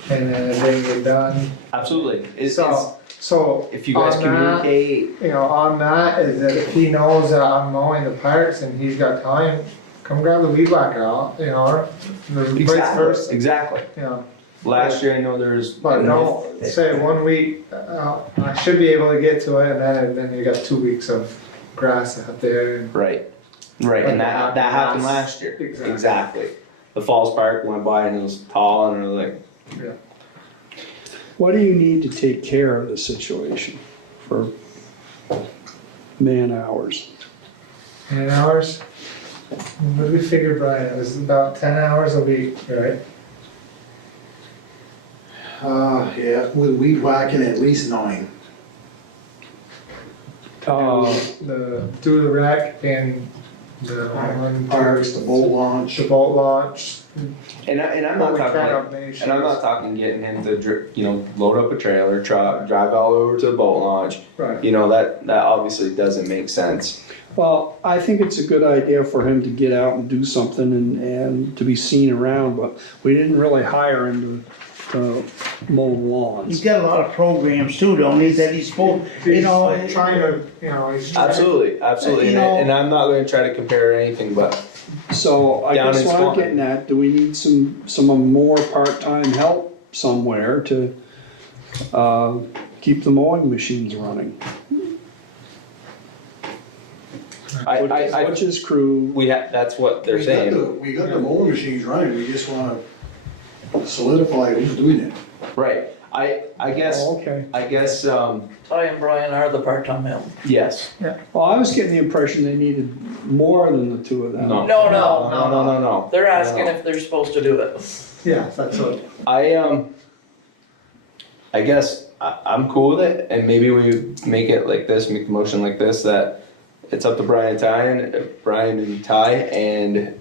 and then it didn't get done. Absolutely. So if you guys on that, communicate, on that is that if he knows that I'm mowing the parks and he's got time, come grab the weed whacker out, you know, or vice versa, Exactly. you know. Last year, I know there was. But don't say 1 week, I should be able to get to it, and then you got 2 weeks of grass out there. And Right, and Like that happened last year. Exactly. Exactly. The Falls Park went by and it was tall and it was like, What do you need to take care of the situation for man hours? 10 hours. What did we figure, Brian? It was about 10 hours a week, right? Yeah, with weed whacking at least 9. Do the wreck and the one Parks, the boat launch. the boat launch. and I'm What not we talking can like, of nations. and I'm not talking getting him to load up a trailer, truck, drive all over to the boat launch. Right. That obviously doesn't make sense. Well, I think it's a good idea for him to get out and do something and to be seen around, but we didn't really hire him to mow lawns. He's got a lot of programs too, don't he, that he's supposed, you know. He's trying to, he's trying. Absolutely, You know- and I'm not going to try to compare anything, but So I Down guess in what I'm Swanton. getting at, do we need some more part-time help somewhere to keep the mowing machines running? Butch's crew, that's what they're We got saying. We got the mowing machines running, we just wanna solidify who's doing it. Right. I guess. oh, okay. I guess. Ty and Brian are the part-time help. Yes. Well, I was getting the impression they needed more than the two of them. No. No. They're asking if they're supposed to do it. Yeah, that's what. I guess I'm cool with it, and maybe we make it like this, make the motion like this, that it's up to Brian and Ty, and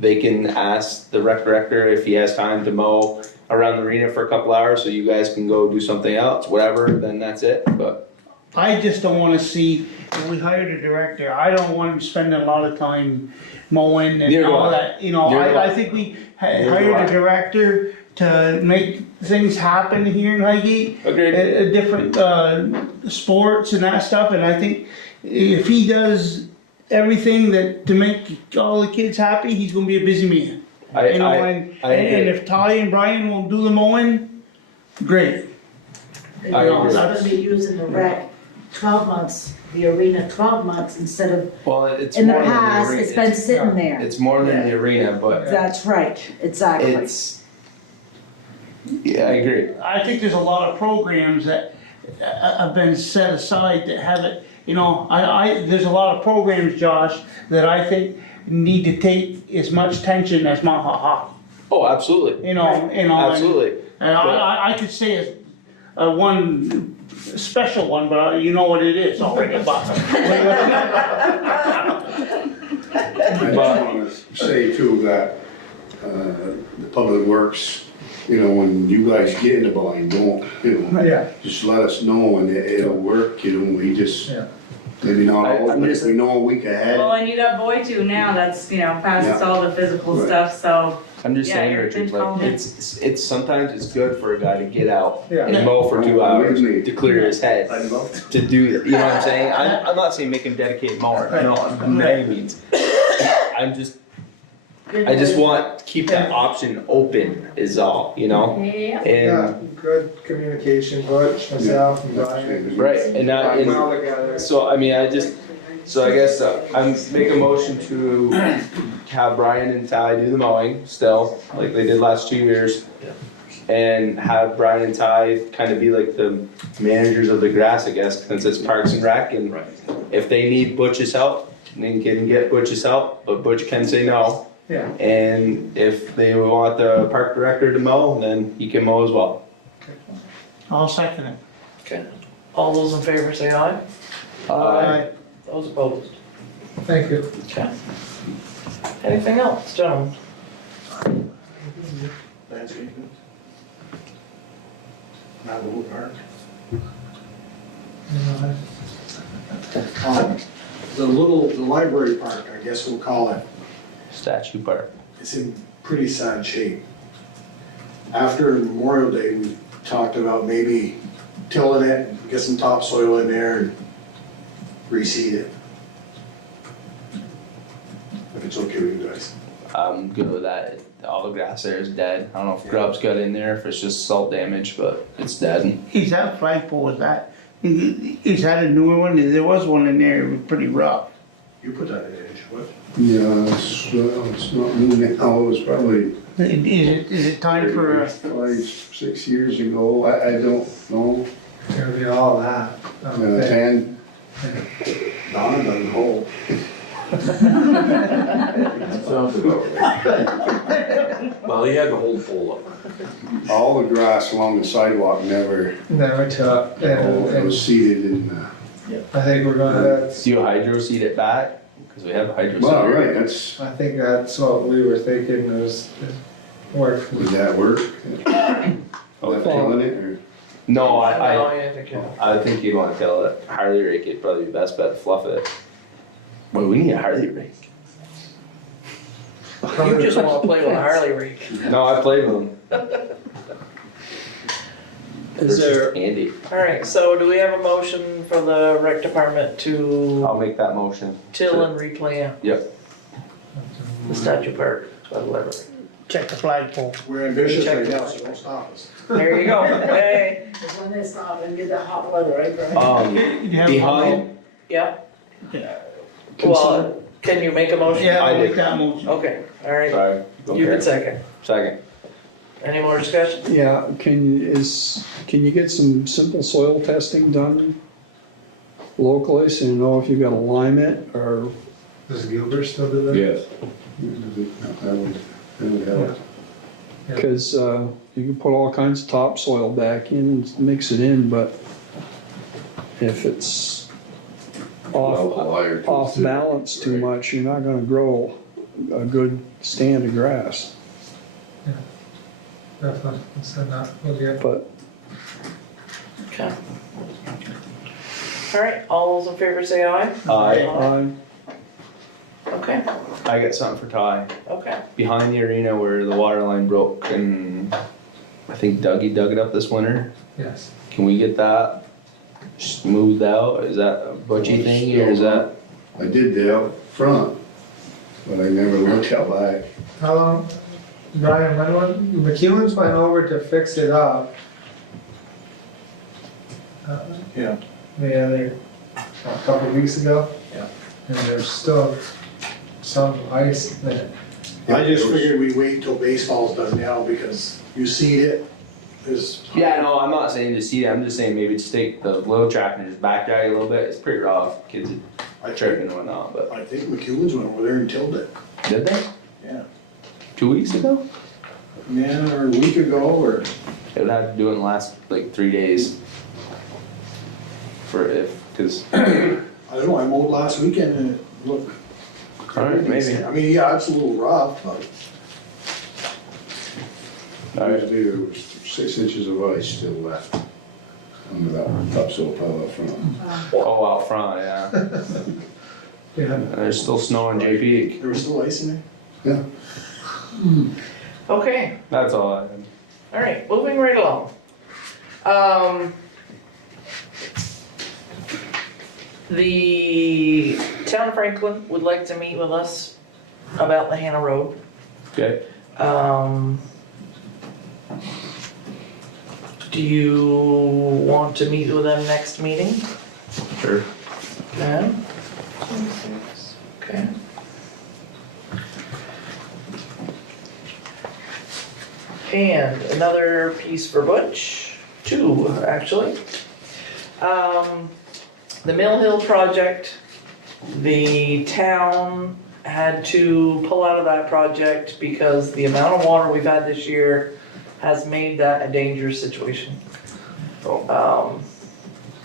they can ask the rec director if he has time to mow around the arena for a couple hours, so you guys can go do something else, whatever, then that's it, but. I just don't wanna see, if we hired a director, I don't want him spending a lot of time mowing and Neither do all I. that, you know, Neither do I. I think we Neither do hired I. a director to make things happen here in Highgate. Agreed. Different, sports and that stuff, and I think if he does everything to make all the kids happy, he's gonna be a busy man. You know, and agree. if Ty and Brian will do the mowing, great. You I know, agree. it's gonna be using the rec 12 months, the arena 12 months instead of, Well, it's in the more than past, arena. it's been sitting there. It's more than the arena, but That's right, exactly. yeah, I agree. I think there's a lot of programs that have been set aside that have it, you know, there's a lot of programs, Josh, that I think need to take as much attention as Mount Hockey. Oh, absolutely. You know. Absolutely. And I could say one special one, but you know what it is already. I just wanna say too that, the public works, when you guys get in the bind, don't, Yeah. just let us know and it'll work, we just, Yeah. maybe not all, I'm but just- if we know a week ahead. Well, and you got boy too now, that's, past Yeah. all the physical Right. stuff, so. I'm just Yeah, saying, you're Richard, controlling like, it. it's sometimes it's good for a guy to get out Yeah. and mow for 2 hours Believe me. to clear his head. I'd love To do that, you know what I'm saying? I'm not saying make him dedicated mower, no, by any means. I just want to keep that option open is all, Yeah. Yeah, And, good communication, Butch, myself, and Brian. right, and Work well together. so, I mean, I guess I'm make a motion to have Brian and Ty do the mowing still, like they did last 2 years. And have Brian and Ty kind of be like the managers of the grass, I guess, since it's Parks and Rec. And if they need Butch's help, they can get Butch's help, but Butch can say no. Yeah. And if they want the park director to mow, then he can mow as well. I'll second it. Okay. All those in favor say aye. Aye. Those opposed? Thank you. Okay. Anything else, gentlemen? Not the wood park. The library park, I guess we'll call it, Statue Park. it's in pretty sad shape. After Memorial Day, we talked about maybe tilling it, get some topsoil in there and reseed it. If it's okay with you guys. I'm good with that. All the grass there is dead. I don't know if grubs got in there, if it's just salt damage, but it's dead. Is that flagpole, is that a newer one? There was one in there, it was pretty rough. You put that in edge, what? Yeah, it's not new now, it was probably Is it time for a? 5-6 years ago, I don't know, It's gonna be all that. 10. Donna doesn't hold. Sounds about right. Well, he had the whole pole up. All the grass along the sidewalk never, Never took, it was seeded in, I think we're gonna, Do you hydro seed it back? Because we have a hydro seed. well, right, that's, I think that's what we were thinking was work. would that work? Oh, Left killing it, or? No, I think I think you'd want to kill it. Harley rake it'd probably be best bet to fluff it. Well, we need a Harley rake. you just wanna play with a Harley rake. No, I played with them. Is there, Andy? Alright, so do we have a motion for the rec department to I'll make that motion. till and replant Yep. the statue park, whatever? Check the flagpole. We're ambitious right now, so don't stop us. There you go, hey, When they stop and get that hot weather, right, Brian? Behind, yeah, Yeah, well, can you make a motion? yeah, I I'll did. make that motion. Okay, alright, sorry. you can second. Second. Any more discussion? yeah, can you get some simple soil testing done locally, so you know if you've got to lime it, or, Does Gilbert still do that? Yes. That would help. cause, you can put all kinds of topsoil back in and mix it in, but if it's off balance too much, you're not gonna grow a good stand of grass, Definitely, so not, we'll get. but Okay. Alright, all those in favor say aye? Aye. Okay, I got something for Ty. okay. Behind the arena where the water line broke and I think Dougie dug it up this winter. Yes. Can we get that smoothed out? Is that a butchy thing or is that? I did the out front, but I never looked out back. How long, Brian, McEwen's went over to fix it up. Yeah. A couple of weeks ago. Yeah. And there's still some ice in it. I just figured we'd wait until baseball's done now, because you seed it, is. Yeah, no, I'm not saying to see it. I'm just saying maybe just take the little track and just back drag it a little bit. It's pretty rough. Kids I are tripping and whatnot, but. I think McEwen's went over there and tilled it. Did they? Yeah. 2 weeks ago? Yeah, or a week ago, or. It would have to do it in the last like 3 days. For if, cause. I don't know, I mowed last weekend and it looked. Alright, maybe. I mean, yeah, it's a little rough, but. Usually there was 6 inches of ice still left under that topsoil pile up front. Oh, out front, yeah. Yeah. And there's still snow in J Peak. There was still ice in there? Yeah. Okay, That's all I had. alright, moving right along. The town of Franklin would like to meet with us about the Hannah Road. Okay. Do you want to meet with them next meeting? Sure. Okay. Okay. And another piece for Butch, 2 actually. The Mill Hill project, the town had to pull out of that project because the amount of water we've had this year has made that a dangerous situation.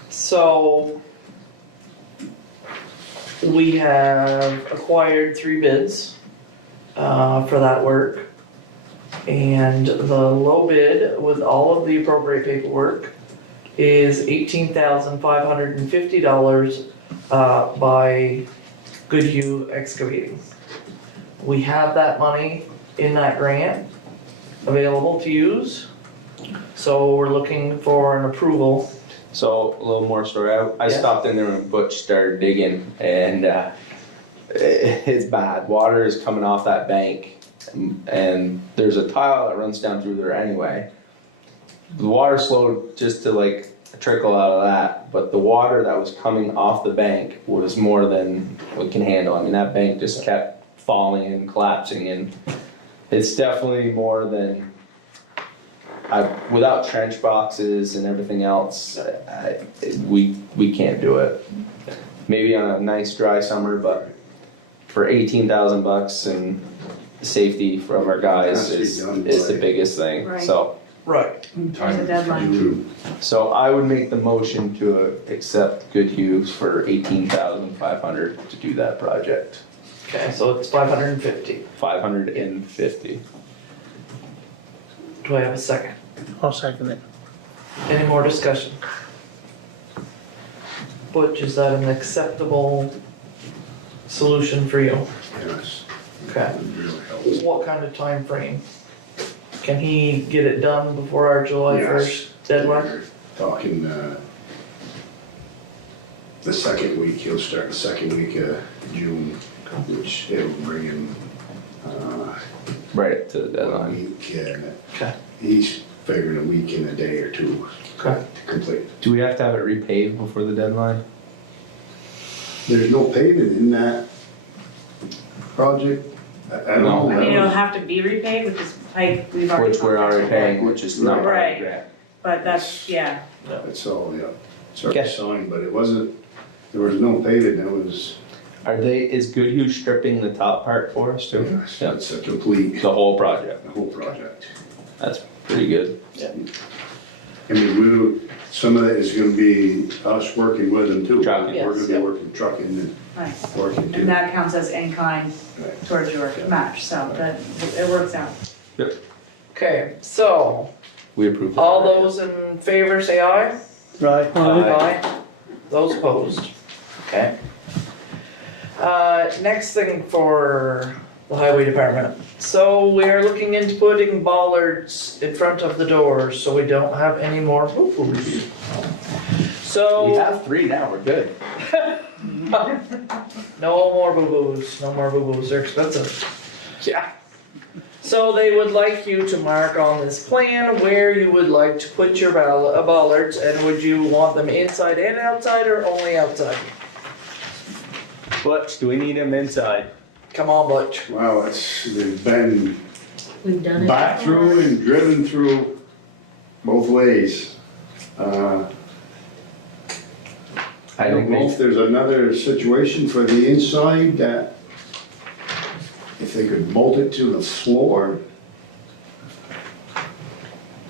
So we have acquired 3 bids for that work. And the low bid with all of the appropriate paperwork is $18,550 by Goodhue Excavating. We have that money in that grant available to use. So we're looking for an approval. So a little more story. I Yeah. stopped in there when Butch started digging and it's bad. Water is coming off that bank, and there's a tile that runs down through there anyway. The water slowed just to like trickle out of that, but the water that was coming off the bank was more than we can handle. I mean, that bank just kept falling and collapsing, and it's definitely more than without trench boxes and everything else. We can't do it. Maybe on a nice dry summer, but for $18,000 and safety from our guys is the biggest thing. Right. So. Right. There's a deadline. So I would make the motion to accept Good Hughes for $18,500 to do that project. Okay, so it's 550. 550. Do I have a second? I'll second it. Any more discussion? Butch, is that an acceptable solution for you? Yes. Okay. It really helps. What kind of time frame? Can he get it done before our July Yes. 1st deadline? We're talking, the second week, he'll start the second week of June, which it'll bring him, Right up to the a deadline. week, and Okay. he's figuring a week in a day or two Okay. to complete. Do we have to have it repaved before the deadline? There's no pavement in that project. I don't know. I mean, it'll have to be repaid, which is Pike, we've already. Which we're already paying, which is not part of the Right. grant. But that's, yeah, It's all, yeah, it's already Okay. signed, but it wasn't, there was no pavement, it was, Is Good Hughes stripping the top part for us too? yes, Yeah. it's a complete, The whole project. the whole project. That's pretty good. I mean, some of that is gonna be us working with them too. Trucking. We're gonna Yes, be yep. working, trucking and nice. working too. And that counts as in-kind Right. towards your match, so that, it works out. Okay, so, We approve that. all those in favor say aye. Right. Aye. Those opposed? Okay. Next thing for the highway department. So we're looking into putting bollards in front of the doors so we don't have any more boo-boos. We So, have 3 now, we're good. no more boo-boos, no more boo-boos, they're expensive. Yeah. So they would like you to mark on this plan where you would like to put your bollards, and would you want them inside and outside or only outside? Butch, do we need him inside? Come on, Butch. Wow, they've been We've done it. back before. through and driven through both ways. I don't know if there's another situation for the inside that if they could bolt it to the floor,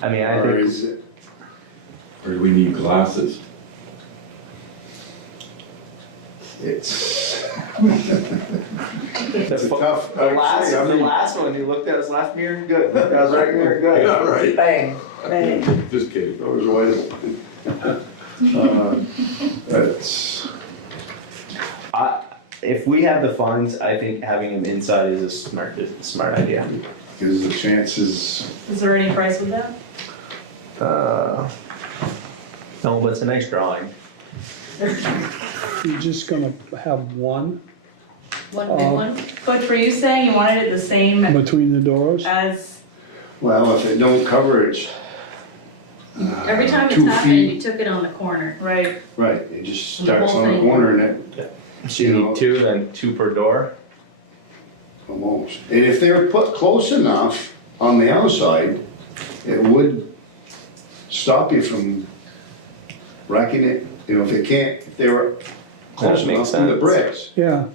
I mean, I or think is it, Or do we need glasses? it's, the it's a tough, the I'd say, I the mean, last one, you looked at his left mirror, good. Looked at his right mirror, good. yeah, right. Bang. Right. Just kidding. Those wide open. That's, If we have the funds, I think having him inside is a smart idea. because the chances, Is there any price with that? No, but it's a nice drawing. You're just gonna have one One big one? Butch, were you saying you wanted it the same between the doors? as, well, if it don't cover it. Every time it's 2 happened, feet, you took it on the corner. right, right, it just The starts whole on the thing. corner and it So you need 2, then 2 per door. almost. And if they were put close enough on the outside, it would stop you from wrecking it. You know, if they were close That makes enough to the sense. bricks, Yeah,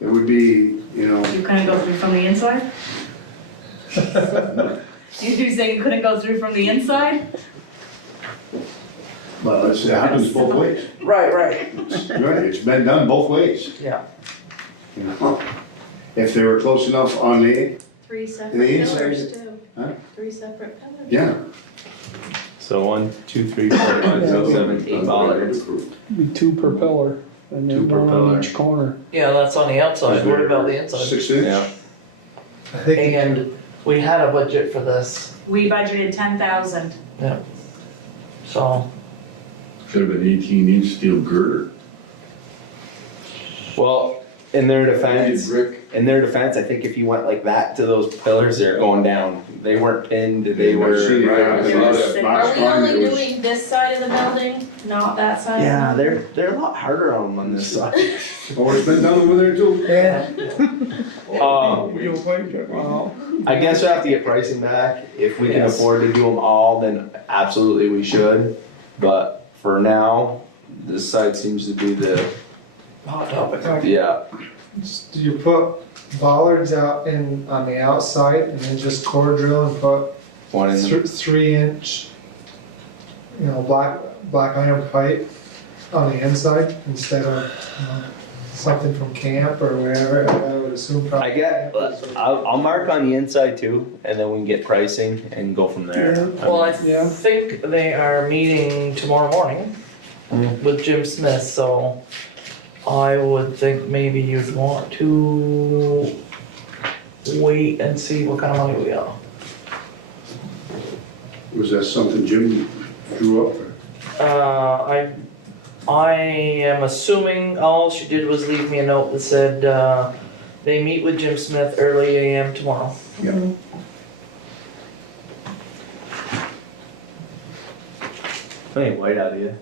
it would be, you know, you couldn't go through from the inside? You say you couldn't go through from the inside? well, it happens both ways. Right, right, Right, it's been done both ways, yeah. you know. If they were close enough on the, 3 separate The inside- pillars too. Huh? 3 separate pillars. yeah, So 1, 2, 3, 4, 5, 6, 7, 8 bollards. be 2 per pillar, and 2 then per 1 on pillar. each corner. Yeah, that's on the outside, what about the inside? 6 inch. Yeah. I think And we had a budget for this, We budgeted 10,000. so, Should have been 18-inch steel girder. Well, In their Painted defense, brick. I think if you went like that to those pillars, they're going down. They weren't pinned, they I've were. seen it, Right, I I saw saw that that. last Are we time only it was. doing this side of the building, not that side? Yeah, they're a lot harder on them on this side. Oh, it's been done over there too? Yeah. Um, I guess we have to get pricing back. If we can Yes. afford to do them all, then absolutely we should. But for now, this side seems to be the, Hot topic. yeah. Do you put bollards out in, on the outside and then just core drill and put One in the, 3-inch, black iron pipe on the inside instead of, something from camp or wherever, I would assume probably. I get, I'll mark on the inside too, and then we can get pricing and go from there. Well, I think they are meeting tomorrow morning with Jim Smith, so I would think maybe you'd want to wait and see what kind of money we got. Was that something Jim drew up? I am assuming all she did was leave me a note that said, they meet with Jim Smith early AM tomorrow. Any white idea?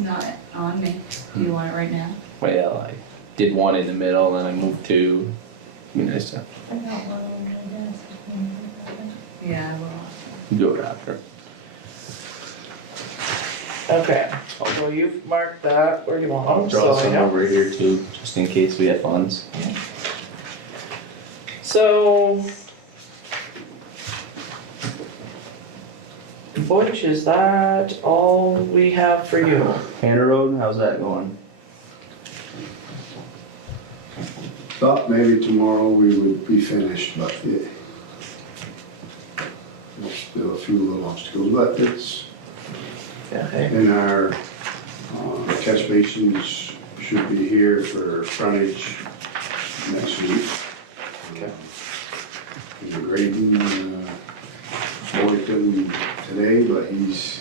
Not on me. Do you want it right now? Well, I did one in the middle, and I moved two. Be nice to Yeah, I will. do it after. Okay, so you've marked that, where do you want them? I'll draw So I some know. over here too, just in case we have funds. So, Butch, is that all we have for you? Hannah Road, how's that going? Thought maybe tomorrow we would be finished, but yeah. There's still a few little obstacles, but it's Okay. in our, catch basins should be here for frontage next week. Okay. The grading, Boyton today, but he's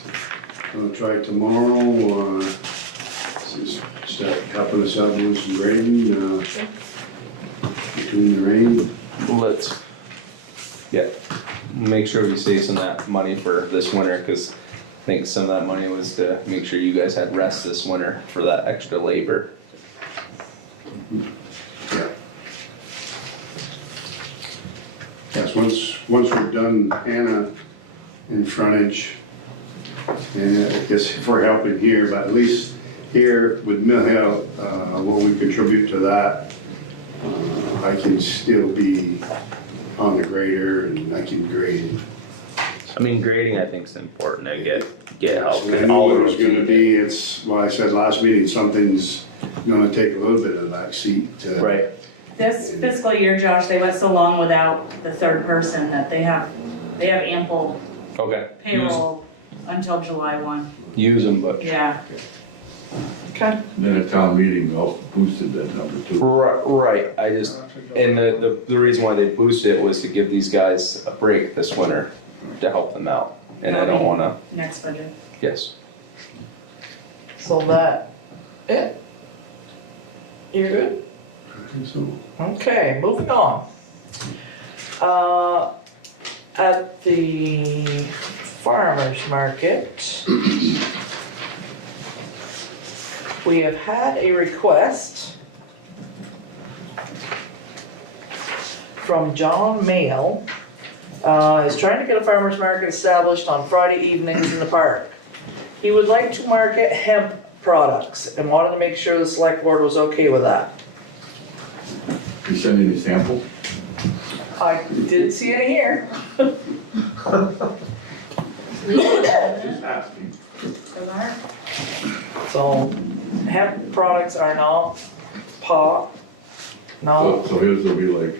gonna try tomorrow, just start helping us out doing some grading, between the rain. Let's, yeah, make sure we save some of that money for this winter, cause I think some of that money was to make sure you guys had rest this winter for that extra labor. Yeah. Yes, once we're done Anna in frontage, and I guess if we're helping here, but at least here with Mill Hill, when we contribute to that, I can still be on the grader and I can grade. I mean, grading I think is important to get help. I knew it was gonna be, it's, well, I said last meeting, something's gonna take a little bit of that seat. Right, This fiscal year, Josh, they went so long without the third person that they have ample okay. payroll until July 1. Use them, but. Yeah. Okay. Then at town meeting, we also boosted that number too. Right, I just, and the reason why they boosted it was to give these guys a break this winter, to help them out, and I don't wanna, Next budget. yes. So that, it? You're good? I think so. Okay, moving on. At the farmer's market, we have had a request from John Mayle. Is trying to get a farmer's market established on Friday evenings in the park. He would like to market hemp products and wanted to make sure the select board was okay with that. You send any samples? I didn't see any here. Just asking. So hemp products are not pot, no. So his will be like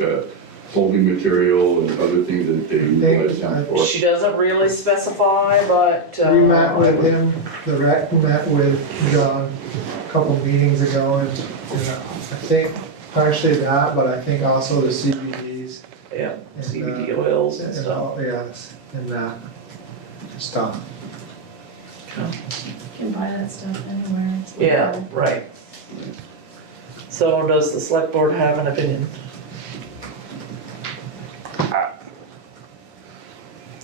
folding material and other things that they utilize hemp for. She doesn't really specify, but. We met with him, the rec met with John a couple meetings ago, and I think partially that, but I think also the CBDs. Yeah, and, CBD oils and stuff. all- Yes, and that stuff. You can buy that stuff anywhere. It's Yeah, legal. right. So does the select board have an opinion?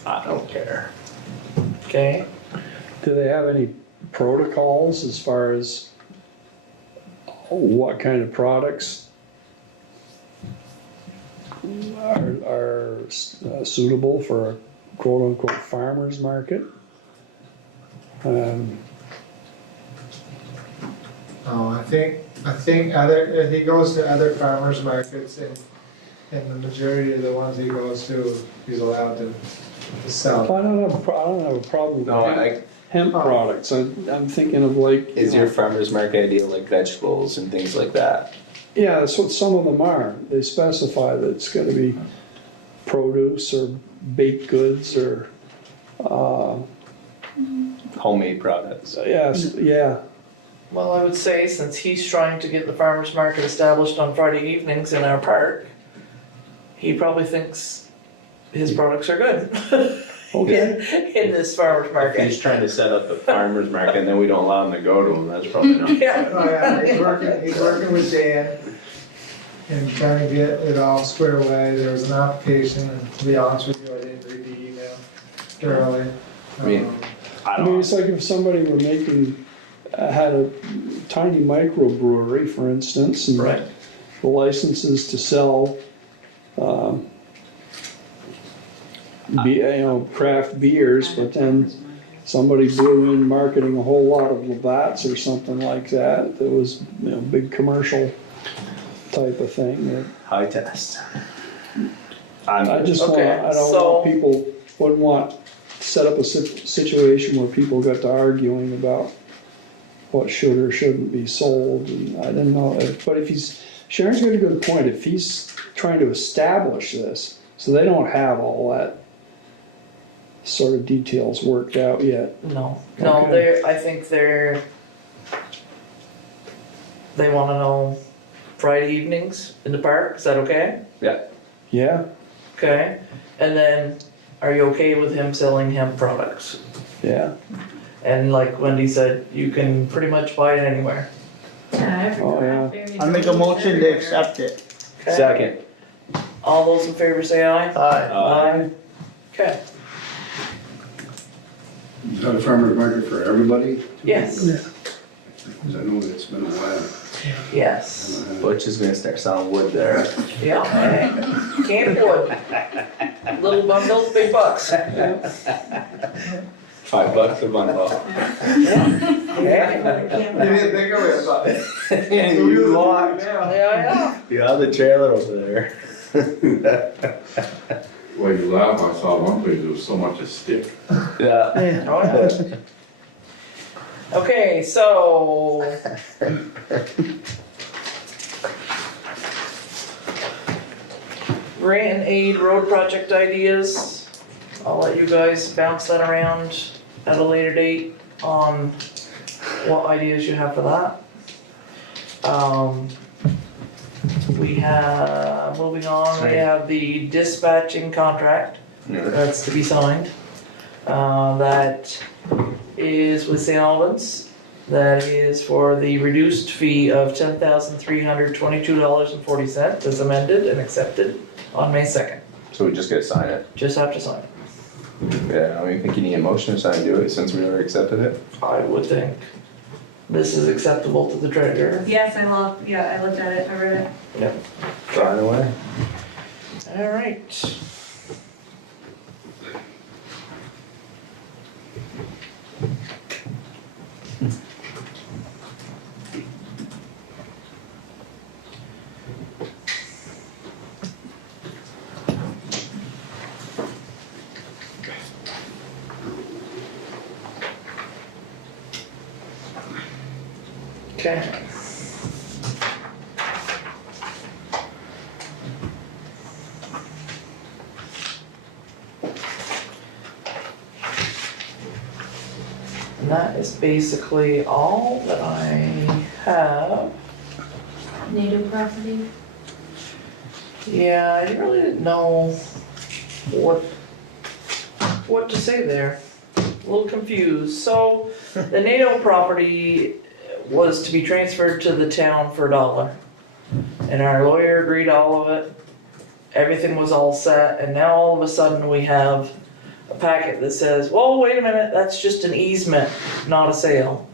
I don't care. Okay, Do they have any protocols as far as what kind of products are suitable for a quote-unquote farmer's market? Oh, I think if he goes to other farmers markets and the majority of the ones he goes to, he's allowed to sell. I don't have a problem with No, hemp products. I'm thinking of like. is your farmer's market ideal like vegetables and things like that? Yeah, that's what some of them are. They specify that it's gonna be produce or baked goods or, Homemade products. yes, yeah. well, I would say since he's trying to get the farmer's market established on Friday evenings in our park, he probably thinks his products are good. Okay. In this farmer's If market. he's trying to set up the farmer's market and then we don't allow him to go to him, that's probably not. Yeah. Oh, yeah, he's working with Dan and trying to get it all squared away. There was an application, and to be honest with you, I didn't read the email thoroughly. I mean, I mean, it's like if somebody were making, had a tiny microbrewery, for instance, and Right. the licenses to sell, craft beers, but then somebody blew in marketing a whole lot of Labatt's or something like that, that was, big commercial type of thing. That high test. I just want, Okay, I don't so- want people, wouldn't want to set up a situation where people got to arguing about what should or shouldn't be sold, and I didn't know, but if he's, Sharon's got a good point, if he's trying to establish this, so they don't have all that sort of details worked out yet. No, Okay. I think they wanna know Friday evenings in the park, is that okay? Yeah, Okay, and then, are you okay with him selling hemp products? yeah, And like Wendy said, you can pretty much buy it anywhere. Yeah, Oh, yeah. everywhere. I make a motion to accept it. Okay? Second. All those in favor say aye. Aye. Okay, Is that a farmer's market for everybody? yes, Because I know it's been a while. yes, Butch is gonna start selling wood there. yeah, hey, camp wood. Little bundles, big bucks. $5 a bundle. Yeah, didn't think of it, but. You walked. yeah. Yeah, the trailer over there. Well, you laugh, I saw one place, there was so much a stick. Yeah. Oh, yeah. Okay, so. Grant and aid road project ideas. I'll let you guys bounce that around at a later date on what ideas you have for that. We have, moving on, we have the dispatching contract. That's to be signed. That is with St. Albans. That is for the reduced fee of $10,322.40 as amended and accepted on May 2nd. So we just gotta sign it. Just have to sign it. Yeah, I don't even think you need a motion to sign and do it since we already accepted it. I would think this is acceptable to the treasurer. Yes, I looked at it, I read it. Sign away. All right. Okay. And that is basically all that I have. Native property. Yeah, I didn't know what to say there. A little confused. So the NATO property, was to be transferred to the town for $1. And our lawyer agreed all of it. Everything was all set, and now all of a sudden we have a packet that says, whoa, wait a minute, that's just an easement, not a sale.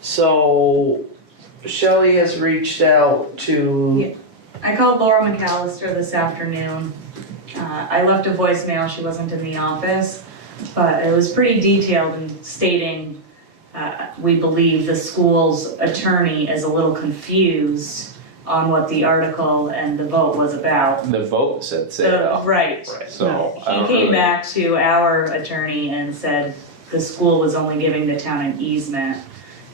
So Shelley has reached out to, I called Laura McAllister this afternoon. I left a voicemail, she wasn't in the office, but it was pretty detailed in stating, we believe the school's attorney is a little confused on what the article and the vote was about. The vote said sale. Right. So I He don't came really- back to our attorney and said the school was only giving the town an easement.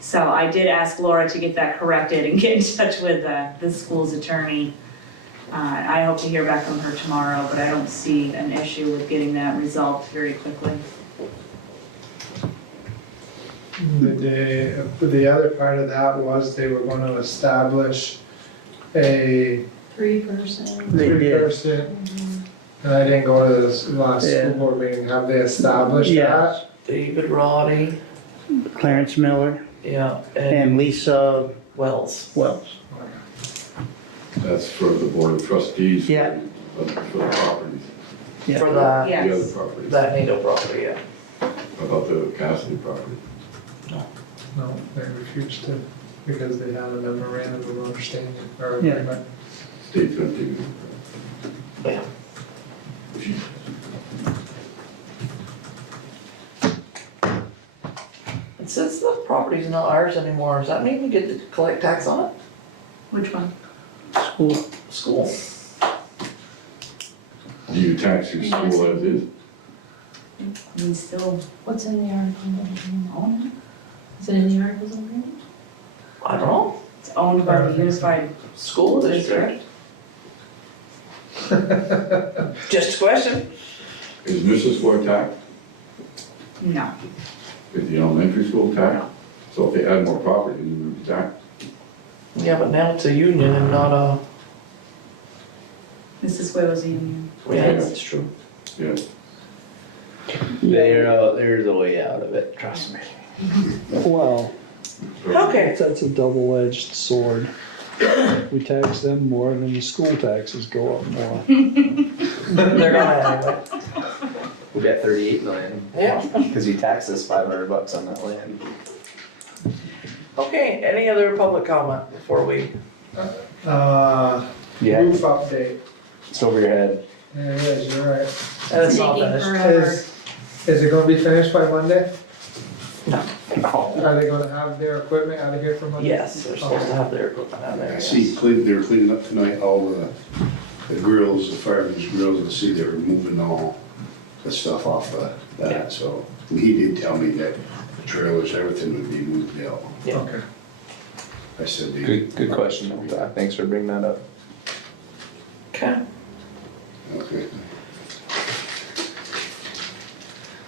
So I did ask Laura to get that corrected and get in touch with the school's attorney. I hope to hear back from her tomorrow, but I don't see an issue with getting that resolved very quickly. The other part of that was they were gonna establish a 3%. They did. three-person, and I didn't go to this last Yeah. school board meeting, have they established that? Yes, David Roddy, Clarence Miller yeah, and and Lisa Wells. Wells. That's for the board of trustees. Yeah. For the properties, Yeah. For the other Yes. properties, that NATO property, yeah. about the Cassidy property. No, they refused to, because they had a memorandum of understanding or Yeah. agreement. State's gonna take it. Yeah. And since the property's not ours anymore, does that mean we get to collect tax on it? Which one? School. School. Do you tax your school as is? We still, What's in the article? Is it in the articles of agreement? I don't know. it's owned by the Unified School district. Just a question. Is Mrs. Floyd taxed? No. Is the elementary school taxed? So if they add more property, you would be taxed. Yeah, but now it's a union and not a, Mrs. Way was a union. yeah, that's true. Yeah. There's a way out of it, trust me. Well, Okay. that's a double-edged sword. We tax them more, then the school taxes go up more. They're gonna anyway. We got 38 million. Yeah. Because you taxed us $500 on that land. Okay, any other public comment before we, Yeah, Roof update, it's over your head. there it is, you're right. and it's not Taking finished. forever. Is it gonna be finished by Monday? No. Are they gonna have their equipment out of here for Monday? Yes, they're supposed to have their equipment out there. I see they're cleaning up tonight, all the grills, the firemen's grills, I see they're removing all the stuff off of that, so. And he did tell me that the trailers, everything would be moved out. Yeah. Okay. I said they. Good question, thanks for bringing that up. Okay. Okay.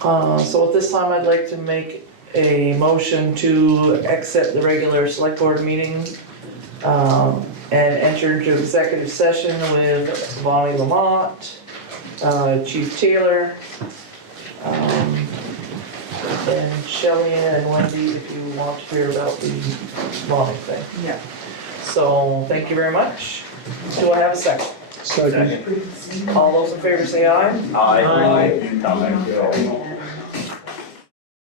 So at this time, I'd like to make a motion to exit the regular select board meeting, and enter into executive session with Bonnie Lamont, Chief Taylor, and Shelley and Wendy, if you want to hear about the Bonnie thing. Yeah. So, thank you very much. Do I have a second? Second. All those in favor say aye. Aye.